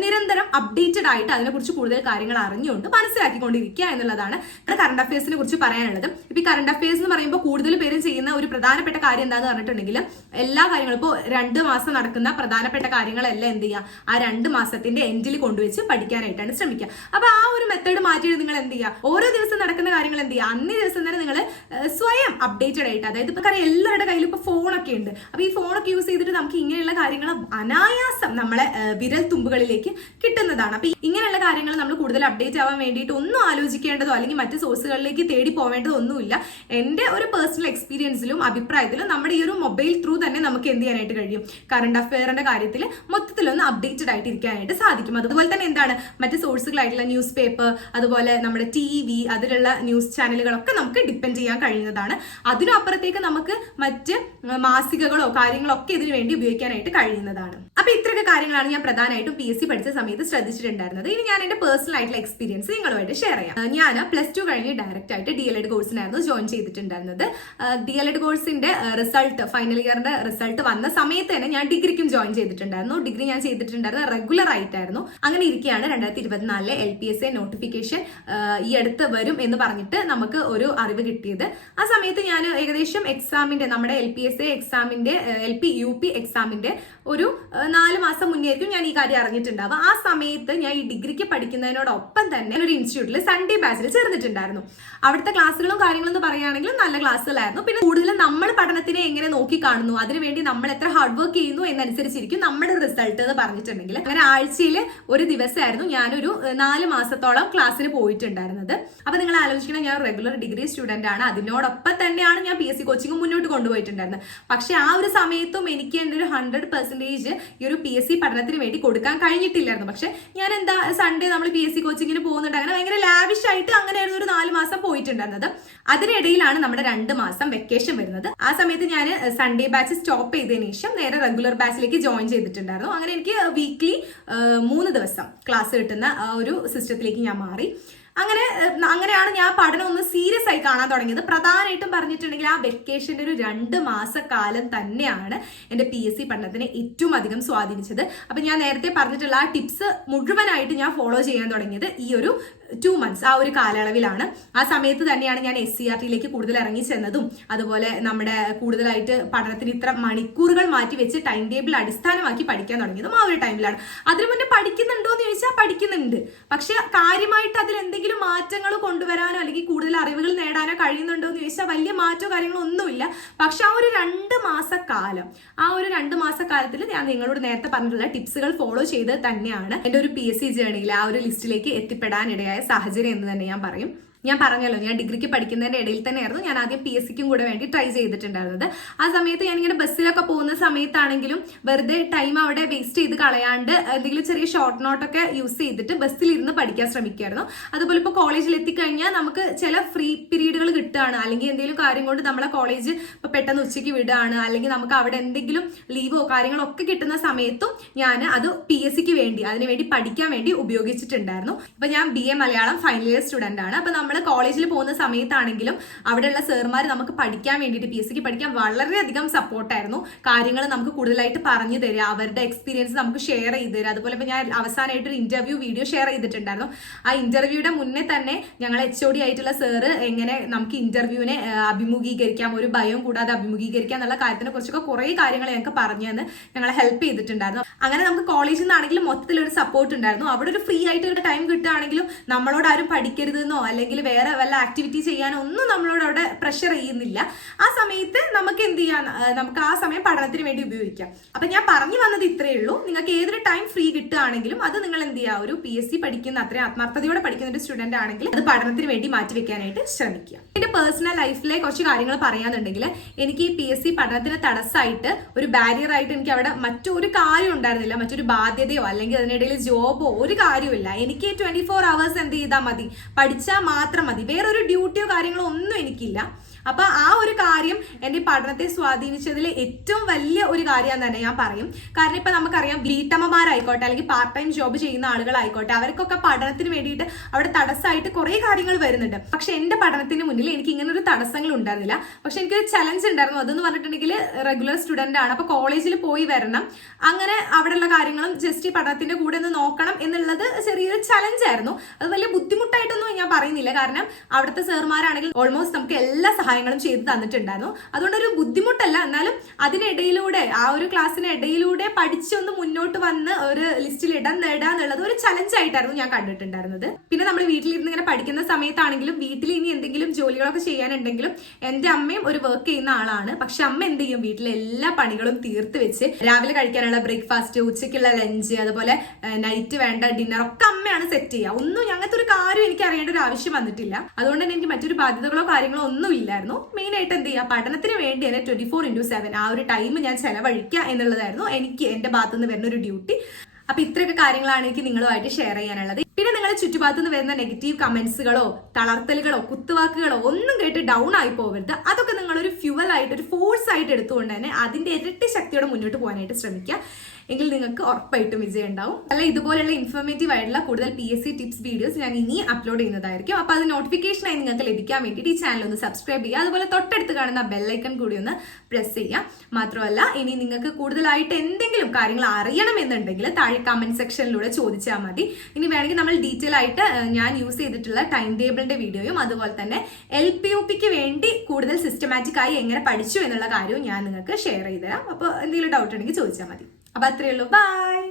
നിരന്തരം അപ്ഡേറ്റഡ് ആയിട്ട് അതിനെക്കുറിച്ച് കൂടുതൽ കാര്യങ്ങൾ അറിഞ്ഞുകൊണ്ട് മനസ്സിലാക്കിക്കൊണ്ടിരിക്കുക എന്നുള്ളതാണ് കറണ്ട് അഫയേഴ്സിനെ കുറിച്ച് പറയാനുള്ളത്. ഇപ്പൊ ഈ കറണ്ട് അഫയേഴ്സ് എന്ന് പറയുമ്പോൾ കൂടുതൽ പേരും ചെയ്യുന്ന ഒരു പ്രധാനപ്പെട്ട കാര്യം എന്താന്ന് പറഞ്ഞിട്ടുണ്ടെങ്കിൽ എല്ലാ കാര്യങ്ങളും ഇപ്പോൾ 2 മാസം നടക്കുന്ന പ്രധാനപ്പെട്ട കാര്യങ്ങളെല്ലാം എന്ത് ചെയ്യുക ആ 2 മാസത്തിന്റെ എൻഡിൽ കൊണ്ടുവച്ച് പഠിക്കാനായിട്ടാണ് ശ്രമിക്കുക. അപ്പൊ ആ ഒരു മെത്തേഡ് മാറ്റിയിട്ട് നിങ്ങൾ എന്ത് ചെയ്യുക ഓരോ ദിവസം നടക്കുന്ന കാര്യങ്ങൾ എന്ത് ചെയ്യുക അന്നേ ദിവസം തന്നെ നിങ്ങൾ സ്വയം അപ്ഡേറ്റഡ് ആയിട്ട്, അതായത് ഇപ്പൊ കാര്യം എല്ലാവരുടെ കയ്യിലും ഇപ്പൊ ഫോണൊക്കെ ഉണ്ട്. അപ്പൊ ഈ ഫോണൊക്കെ യൂസ് ചെയ്തിട്ട് നമുക്ക് ഇങ്ങനെയുള്ള കാര്യങ്ങൾ അനായാസം നമ്മളെ വിരൽ തുമ്പുകളിലേക്ക് കിട്ടുന്നതാണ്. അപ്പൊ ഇങ്ങനെയുള്ള കാര്യങ്ങൾ നമ്മൾ കൂടുതൽ അപ്ഡേറ്റ് ആവാൻ വേണ്ടിയിട്ട് ഒന്നും ആലോചിക്കേണ്ടതോ അല്ലെങ്കിൽ മറ്റ് സോഴ്സുകളിലേക്ക് തേടി പോവേണ്ടതോ ഒന്നുമില്ല. എന്റെ ഒരു പേഴ്സണൽ എക്സ്പീരിയൻസിലും അഭിപ്രായത്തിലും നമ്മുടെ ഈ ഒരു മൊബൈൽ ത്രൂ തന്നെ നമുക്ക് എന്ത് ചെയ്യാനായിട്ട് കഴിയും കറണ്ട് അഫെയറിന്റെ കാര്യത്തിൽ മൊത്തത്തിലൊന്ന് അപ്ഡേറ്റഡ് ആയിട്ട് ഇരിക്കാനായിട്ട് സാധിക്കും. അതുപോലെ തന്നെ എന്താണ് മറ്റ് സോഴ്സുകളായിട്ടുള്ള ന്യൂസ് പേപ്പർ, അതുപോലെ നമ്മുടെ TV അതിലുള്ള ന്യൂസ് ചാനലുകളൊക്കെ നമുക്ക് ഡിപ്പെൻഡ് ചെയ്യാൻ കഴിയുന്നതാണ്. അതിനും അപ്പുറത്തേക്ക് നമുക്ക് മറ്റ് മാസികകളോ കാര്യങ്ങളോ ഒക്കെ ഇതിനു വേണ്ടി ഉപയോഗിക്കാനായിട്ട് കഴിയുന്നതാണ്. അപ്പൊ ഇത്രയൊക്കെ കാര്യങ്ങളാണ് ഞാൻ പ്രധാനമായിട്ടും PSC പഠിച്ച സമയത്ത് ശ്രദ്ധിച്ചിട്ടുണ്ടായിരുന്നത്. ഇനി ഞാൻ എന്റെ പേഴ്സണൽ ആയിട്ടുള്ള എക്സ്പീരിയൻസ് നിങ്ങളുമായിട്ട് ഷെയർ ചെയ്യാം. ഞാൻ +2 കഴിഞ്ഞ് ഡയറക്റ്റ് ആയിട്ട് DLED കോഴ്സിനായിരുന്നു ജോയിൻ ചെയ്തിട്ടുണ്ടായിരുന്നത്. DLED കോഴ്സിന്റെ റിസൾട്ട് ഫൈനൽ ഇയറിന്റെ റിസൾട്ട് വന്ന സമയത്ത് തന്നെ ഞാൻ ഡിഗ്രിക്കും ജോയിൻ ചെയ്തിട്ടുണ്ടായിരുന്നു. ഡിഗ്രി ഞാൻ ചെയ്തിട്ടുണ്ടായിരുന്നത് റെഗുലർ ആയിട്ടായിരുന്നു. അങ്ങനെ ഇരിക്കുകയാണ് 2024 LPSA നോട്ടിഫിക്കേഷൻ ഈ അടുത്ത് വരും എന്ന് പറഞ്ഞിട്ട് നമുക്ക് ഒരു അറിവ് കിട്ടിയത്. ആ സമയത്ത് ഞാൻ ഏകദേശം എക്സാമിന്റെ നമ്മുടെ LPSA എക്സാമിന്റെ LP UP എക്സാമിന്റെ ഒരു 4 മാസം മുന്നേ ആയിരിക്കും ഞാൻ ഈ കാര്യം അറിഞ്ഞിട്ടുണ്ടാവുക. ആ സമയത്ത് ഞാൻ ഈ ഡിഗ്രിക്ക് പഠിക്കുന്നതിനോടൊപ്പം തന്നെ ഒരു ഇൻസ്റ്റിറ്റ്യൂട്ടിൽ സൺഡേ ബാച്ചിൽ ചേർന്നിട്ടുണ്ടായിരുന്നു. അവിടുത്തെ ക്ലാസ്സുകളും കാര്യങ്ങളും എന്ന് പറയുകയാണെങ്കിൽ നല്ല ക്ലാസ്സുകളായിരുന്നു. പിന്നെ കൂടുതലും നമ്മൾ പഠനത്തിനെ എങ്ങനെ നോക്കി കാണുന്നു, അതിനുവേണ്ടി നമ്മൾ എത്ര ഹാർഡ് വർക്ക് ചെയ്യുന്നു എന്നനുസരിച്ചിരിക്കും നമ്മുടെ റിസൾട്ട് എന്ന് പറഞ്ഞിട്ടുണ്ടെങ്കിൽ. അങ്ങനെ ആഴ്ചയിൽ ഒരു ദിവസമായിരുന്നു ഞാനൊരു 4 മാസത്തോളം ക്ലാസ്സിന് പോയിട്ടുണ്ടായിരുന്നത്. അപ്പൊ നിങ്ങൾ ആലോചിക്കണം, ഞാൻ റെഗുലർ ഡിഗ്രി സ്റ്റുഡന്റ് ആണ്, അതിനോടൊപ്പം തന്നെയാണ് ഞാൻ PSC കോച്ചിങ് മുന്നോട്ട് കൊണ്ടുപോയിട്ടുണ്ടായിരുന്നത്. പക്ഷെ ആ ഒരു സമയത്തും എനിക്ക് എൻ്റെ ഒരു 100% ഈ ഒരു PSC പഠനത്തിന് വേണ്ടി കൊടുക്കാൻ കഴിഞ്ഞിട്ടില്ലായിരുന്നു. പക്ഷെ ഞാൻ എന്താ സൺഡേ നമ്മൾ PSC കോച്ചിങ്ങിന് പോകുന്നുണ്ട്, അങ്ങനെ ഭയങ്കര ലാവിഷ് ആയിട്ട് അങ്ങനെയായിരുന്നു ഒരു 4 മാസം പോയിട്ടുണ്ടായിരുന്നത്. അതിനിടയിലാണ് നമ്മുടെ 2 മാസം വെക്കേഷൻ വരുന്നത്. ആ സമയത്ത് ഞാൻ സൺഡേ ബാച്ച് സ്റ്റോപ്പ് ചെയ്തതിനു ശേഷം നേരെ റെഗുലർ ബാച്ചിലേക്ക് ജോയിൻ ചെയ്തിട്ടുണ്ടായിരുന്നു. അങ്ങനെ എനിക്ക് വീക്ക്ലി 3 ദിവസം ക്ലാസ് കിട്ടുന്ന ഒരു സിസ്റ്റത്തിലേക്ക് ഞാൻ മാറി. അങ്ങനെയാണ് ഞാൻ പഠനം ഒന്ന് സീരിയസ് ആയി കാണാൻ തുടങ്ങിയത്. പ്രധാനമായിട്ടും പറഞ്ഞിട്ടുണ്ടെങ്കിൽ ആ വെക്കേഷന്റെ ഒരു 2 മാസക്കാലം തന്നെയാണ് എൻ്റെ PSC പഠനത്തിനെ ഏറ്റവും അധികം സ്വാധീനിച്ചത്. അപ്പൊ ഞാൻ നേരത്തെ പറഞ്ഞിട്ടുള്ള ആ ടിപ്സ് മുഴുവനായിട്ട് ഞാൻ ഫോളോ ചെയ്യാൻ തുടങ്ങിയത് ഈ ഒരു 2 months ആ ഒരു കാലയളവിലാണ്. ആ സമയത്ത് തന്നെയാണ് ഞാൻ SCRT കൂടുതൽ ഇറങ്ങി ചെന്നതും അതുപോലെ നമ്മുടെ കൂടുതലായിട്ട് പഠനത്തിന് ഇത്ര മണിക്കൂറുകൾ മാറ്റി വെച്ച് ടൈം ടേബിൾ അടിസ്ഥാനമാക്കി പഠിക്കാൻ തുടങ്ങിയതും ആ ഒരു ടൈമിലാണ്. അതിനു മുന്നേ പഠിക്കുന്നുണ്ടോ എന്ന് ചോദിച്ചാൽ പഠിക്കുന്നുണ്ട്, പക്ഷെ കാര്യമായിട്ട് അതിൽ എന്തെങ്കിലും മാറ്റങ്ങൾ കൊണ്ടുവരാനോ അല്ലെങ്കിൽ കൂടുതൽ അറിവുകൾ നേടാനോ അങ്ങനെ കഴിയുന്നുണ്ടോ എന്ന് ചോദിച്ചാൽ വലിയ മാറ്റോ കാര്യങ്ങളോ ഒന്നുമില്ല. പക്ഷെ ആ ഒരു 2 മാസക്കാലത്തിൽ ഞാൻ നിങ്ങളോട് നേരത്തെ പറഞ്ഞിട്ടുള്ള ടിപ്സുകൾ ഫോളോ ചെയ്ത് തന്നെയാണ് എൻ്റെ ഒരു PSC ജേണിയിൽ ആ ഒരു ലിസ്റ്റിലേക്ക് എത്തിപ്പെടാനിടയായ സാഹചര്യം എന്ന് തന്നെ ഞാൻ പറയും. ഞാൻ പറഞ്ഞല്ലോ, ഞാൻ ഡിഗ്രിക്ക് പഠിക്കുന്നതിന്റെ ഇടയിൽ തന്നെയായിരുന്നു ഞാൻ ആദ്യം PSCക്കും കൂടെ വേണ്ടി ട്രൈ ചെയ്തിട്ടുണ്ടായിരുന്നത്. ആ സമയത്ത് ഞാനിങ്ങനെ ബസ്സിലൊക്കെ പോകുന്ന സമയത്താണെങ്കിലും വെറുതെ ടൈം അവിടെ വേസ്റ്റ് ചെയ്ത് കളയാണ്ട് എന്തെങ്കിലും ചെറിയ ഷോർട്ട് നോട്ടൊക്കെ യൂസ് ചെയ്തിട്ട് ബസ്സിലിരുന്ന് പഠിക്കാൻ ശ്രമിക്കുമായിരുന്നു. അതുപോലെ ഇപ്പോൾ കോളേജിൽ എത്തിക്കഴിഞ്ഞാൽ നമുക്ക് ചില ഫ്രീ പീരീഡുകൾ കിട്ടുകയാണ്, അല്ലെങ്കിൽ എന്തെങ്കിലും കാര്യം കൊണ്ട് നമ്മളെ കോളേജ് ഇപ്പോൾ പെട്ടെന്ന് ഉച്ചയ്ക്ക് വിടുകയാണ്, അല്ലെങ്കിൽ നമുക്ക് അവിടെ എന്തെങ്കിലും ലീവോ കാര്യങ്ങളോ ഒക്കെ കിട്ടുന്ന സമയത്തും ഞാൻ അത് PSCക്ക് വേണ്ടി അതിനുവേണ്ടി പഠിക്കാൻ വേണ്ടി ഉപയോഗിച്ചിട്ടുണ്ടായിരുന്നു. ഇപ്പൊ ഞാൻ BA Malayalam final year student ആണ്. അപ്പൊ നമ്മൾ കോളേജിൽ പോകുന്ന സമയത്താണെങ്കിലും അവിടെയുള്ള സാർമാർ നമുക്ക് പഠിക്കാൻ വേണ്ടിയിട്ട് PSCക്ക് പഠിക്കാൻ വളരെയധികം സപ്പോർട്ടായിരുന്നു. കാര്യങ്ങൾ നമുക്ക് കൂടുതലായിട്ട് പറഞ്ഞു തരിക, അവരുടെ എക്സ്പീരിയൻസ് നമുക്ക് ഷെയർ ചെയ്ത് തരിക. അതുപോലെ ഇപ്പൊ ഞാൻ അവസാനമായിട്ടൊരു ഇന്റർവ്യൂ വീഡിയോ ഷെയർ ചെയ്തിട്ടുണ്ടായിരുന്നു. ആ ഇന്റർവ്യൂയുടെ മുന്നേ തന്നെ ഞങ്ങൾ HOD ആയിട്ടുള്ള സാറ് എങ്ങനെ നമുക്ക് ഇന്റർവ്യൂവിനെ അഭിമുഖീകരിക്കാം, ഒരു ഭയവും കൂടാതെ അഭിമുഖീകരിക്കാം എന്നുള്ള കാര്യത്തിനെ കുറിച്ചൊക്കെ കുറെ കാര്യങ്ങൾ ഞങ്ങൾക്ക് പറഞ്ഞു തന്ന് ഞങ്ങളെ ഹെൽപ്പ് ചെയ്തിട്ടുണ്ടായിരുന്നു. അങ്ങനെ നമുക്ക് കോളേജിൽ നിന്നാണെങ്കിലും മൊത്തത്തിലൊരു സപ്പോർട്ട് ഉണ്ടായിരുന്നു. അവിടെ ഒരു ഫ്രീ ആയിട്ട് ഒരു ടൈം കിട്ടുകയാണെങ്കിലും നമ്മളോട് ആരും പഠിക്കരുതെന്നോ അല്ലെങ്കിൽ വേറെ വല്ല ആക്ടിവിറ്റി ചെയ്യാനോ ഒന്നും നമ്മളോട് അവിടെ പ്രഷർ ചെയ്യുന്നില്ല. ആ സമയത്ത് നമുക്ക് എന്ത് ചെയ്യാൻ, നമുക്ക് ആ സമയം പഠനത്തിന് വേണ്ടി ഉപയോഗിക്കാം. അപ്പൊ ഞാൻ പറഞ്ഞു വന്നത് ഇത്രയേ ഉള്ളൂ. നിങ്ങൾക്ക് ഏതൊരു ടൈം ഫ്രീ കിട്ടുകയാണെങ്കിലും അത് നിങ്ങൾ എന്ത് ചെയ്യുക, ഒരു PSC പഠിക്കുന്ന അത്രയും ആത്മാർത്ഥതയോടെ പഠിക്കുന്ന ഒരു സ്റ്റുഡന്റ് ആണെങ്കിൽ അത് പഠനത്തിന് വേണ്ടി മാറ്റിവെക്കാനായിട്ട് ശ്രമിക്കുക. എന്റെ പേഴ്സണൽ ലൈഫിലെ കുറച്ച് കാര്യങ്ങൾ പറയാന്നുണ്ടെങ്കിൽ എനിക്ക് ഈ PSC പഠനത്തിന് തടസ്സമായിട്ട് ഒരു ബാരിയർ ആയിട്ട് എനിക്ക് അവിടെ മറ്റൊരു കാര്യം ഉണ്ടായിരുന്നില്ല, മറ്റൊരു ബാധ്യതയോ അല്ലെങ്കിൽ അതിനിടയിൽ ജോബോ ഒരു കാര്യമില്ല. എനിക്ക് 24 hours എന്ത് ചെയ്താൽ മതി, പഠിച്ചാൽ മാത്രം മതി, വേറൊരു ഡ്യൂട്ടിയോ കാര്യങ്ങളോ ഒന്നും എനിക്കില്ല. അപ്പൊ ആ ഒരു കാര്യം എന്റെ പഠനത്തെ സ്വാധീനിച്ചതിൽ ഏറ്റവും വലിയ ഒരു കാര്യം തന്നെ ഞാൻ പറയും. കാരണം ഇപ്പൊ നമുക്കറിയാം, വീട്ടമ്മമാരായിക്കോട്ടെ അല്ലെങ്കിൽ പാർട്ട് ടൈം ജോബ് ചെയ്യുന്ന ആളുകളായിക്കോട്ടെ, അവർക്കൊക്കെ പഠനത്തിന് വേണ്ടിയിട്ട് അവിടെ തടസ്സമായിട്ട് കുറെ കാര്യങ്ങൾ വരുന്നുണ്ട്. പക്ഷെ എന്റെ പഠനത്തിന് മുന്നിൽ എനിക്ക് ഇങ്ങനെ ഒരു തടസ്സങ്ങൾ ഉണ്ടായിരുന്നില്ല. പക്ഷെ എനിക്കൊരു ചലഞ്ച് ഉണ്ടായിരുന്നു. അതെന്ന് പറഞ്ഞിട്ടുണ്ടെങ്കിൽ റെഗുലർ സ്റ്റുഡന്റ് ആണ്, അപ്പൊ കോളേജിൽ പോയി വരണം, അങ്ങനെ അവിടെയുള്ള കാര്യങ്ങളും ജസ്റ്റ് ഈ പഠനത്തിന്റെ കൂടെ ഒന്ന് നോക്കണം എന്നുള്ളത് ചെറിയൊരു ചലഞ്ച് ആയിരുന്നു. അത് വലിയ ബുദ്ധിമുട്ടായിട്ടൊന്നും ഞാൻ പറയുന്നില്ല, കാരണം അവിടുത്തെ സാർമാരാണെങ്കിൽ ഓൾമോസ്റ്റ് നമുക്ക് എല്ലാ സഹായങ്ങളും ചെയ്ത് തന്നിട്ടുണ്ടായിരുന്നു. അതുകൊണ്ടൊരു ബുദ്ധിമുട്ടല്ല. എന്നാലും അതിനിടയിലൂടെ ആ ഒരു ക്ലാസ്സിന് ഇടയിലൂടെ പഠിച്ചൊന്ന് മുന്നോട്ട് വന്ന് ഒരു ലിസ്റ്റിൽ ഇടം നേടുക എന്നുള്ളത് ഒരു ചലഞ്ച് ആയിട്ടായിരുന്നു ഞാൻ കണ്ടിട്ടുണ്ടായിരുന്നത്. പിന്നെ നമ്മൾ വീട്ടിലിരുന്ന് ഇങ്ങനെ പഠിക്കുന്ന സമയത്താണെങ്കിലും വീട്ടിൽ ഇനി എന്തെങ്കിലും ജോലികളൊക്കെ ചെയ്യാനുണ്ടെങ്കിലും എന്റെ അമ്മയും ഒരു വർക്ക് ചെയ്യുന്ന ആളാണ്. പക്ഷെ അമ്മ എന്ത് ചെയ്യും, വീട്ടിലെ എല്ലാ പണികളും തീർത്ത് വെച്ച് രാവിലെ കഴിക്കാനുള്ള ബ്രേക്ക്ഫാസ്റ്റ്, ഉച്ചയ്ക്കുള്ള ലഞ്ച്, അതുപോലെ നൈറ്റ് വേണ്ട ഡിന്നർ ഒക്കെ അമ്മയാണ് സെറ്റ് ചെയ്യുക. ഒന്നും അങ്ങനത്തെ ഒരു കാര്യം എനിക്ക് അറിയേണ്ട ഒരു ആവശ്യം വന്നിട്ടില്ല. അതുകൊണ്ട് തന്നെ എനിക്ക് മറ്റൊരു ബാധ്യതകളോ കാര്യങ്ങളോ ഒന്നും ഇല്ലായിരുന്നു. മെയിൻ ആയിട്ട് എന്ത് ചെയ്യുക, പഠനത്തിന് വേണ്ടി തന്നെ 24/7 ആ ഒരു ടൈം ഞാൻ ചെലവഴിക്കുക എന്നുള്ളതായിരുന്നു എനിക്ക് എന്റെ ഭാഗത്തു നിന്ന് വരുന്ന ഒരു ഡ്യൂട്ടി. അപ്പൊ ഇത്രയൊക്കെ കാര്യങ്ങളാണ് എനിക്ക് നിങ്ങളുമായിട്ട് ഷെയർ ചെയ്യാനുള്ളത്. പിന്നെ നിങ്ങളുടെ ചുറ്റുഭാഗത്തു നിന്ന് വരുന്ന നെഗറ്റീവ് കമന്റ്സുകളോ തളർത്തലുകളോ കുത്തുവാക്കുകളോ ഒന്നും കേട്ട് ഡൗൺ ആയി പോകരുത്. അതൊക്കെ നിങ്ങളൊരു ഫ്യൂവൽ ആയിട്ട്, ഒരു ഫോഴ്സ് ആയിട്ട് എടുത്തുകൊണ്ട് തന്നെ അതിന്റെ ഇരട്ടി ശക്തിയോടെ മുന്നോട്ട് പോകാനായിട്ട് ശ്രമിക്കുക. എങ്കിൽ നിങ്ങൾക്ക് ഉറപ്പായിട്ടും വിജയം ഉണ്ടാവും. അല്ല, ഇതുപോലെയുള്ള ഇൻഫോർമേറ്റീവ് ആയിട്ടുള്ള കൂടുതൽ PSC ടിപ്സ് വീഡിയോസ് ഞാൻ ഇനി അപ്ലോഡ് ചെയ്യുന്നതായിരിക്കും. അപ്പൊ അത് നോട്ടിഫിക്കേഷനായി നിങ്ങൾക്ക് ലഭിക്കാൻ വേണ്ടിയിട്ട് ഈ ചാനൽ ഒന്ന് സബ്സ്ക്രൈബ് ചെയ്യുക. അതുപോലെ തൊട്ടടുത്ത് കാണുന്ന ബെല്ലൈക്കൺ കൂടി ഒന്ന് പ്രസ് ചെയ്യുക. മാത്രമല്ല, ഇനി നിങ്ങൾക്ക് കൂടുതലായിട്ട് എന്തെങ്കിലും കാര്യങ്ങൾ അറിയണമെന്നുണ്ടെങ്കിൽ താഴെ കമന്റ് സെക്ഷനിലൂടെ ചോദിച്ചാൽ മതി. ഇനി വേണമെങ്കിൽ നമ്മൾ ഡീറ്റെയിൽ ആയിട്ട് ഞാൻ യൂസ് ചെയ്തിട്ടുള്ള ടൈം ടേബിളിന്റെ വീഡിയോയും അതുപോലെ തന്നെ LPUPക്ക് വേണ്ടി കൂടുതൽ സിസ്റ്റമാറ്റിക് ആയി എങ്ങനെ പഠിച്ചു എന്നുള്ള കാര്യവും ഞാൻ നിങ്ങൾക്ക് ഷെയർ ചെയ്തുതരാം. അപ്പോൾ എന്തെങ്കിലും ഡൗട്ട് ഉണ്ടെങ്കിൽ ചോദിച്ചാൽ മതി. അപ്പൊ അത്രയേ ഉള്ളൂ. ബൈ.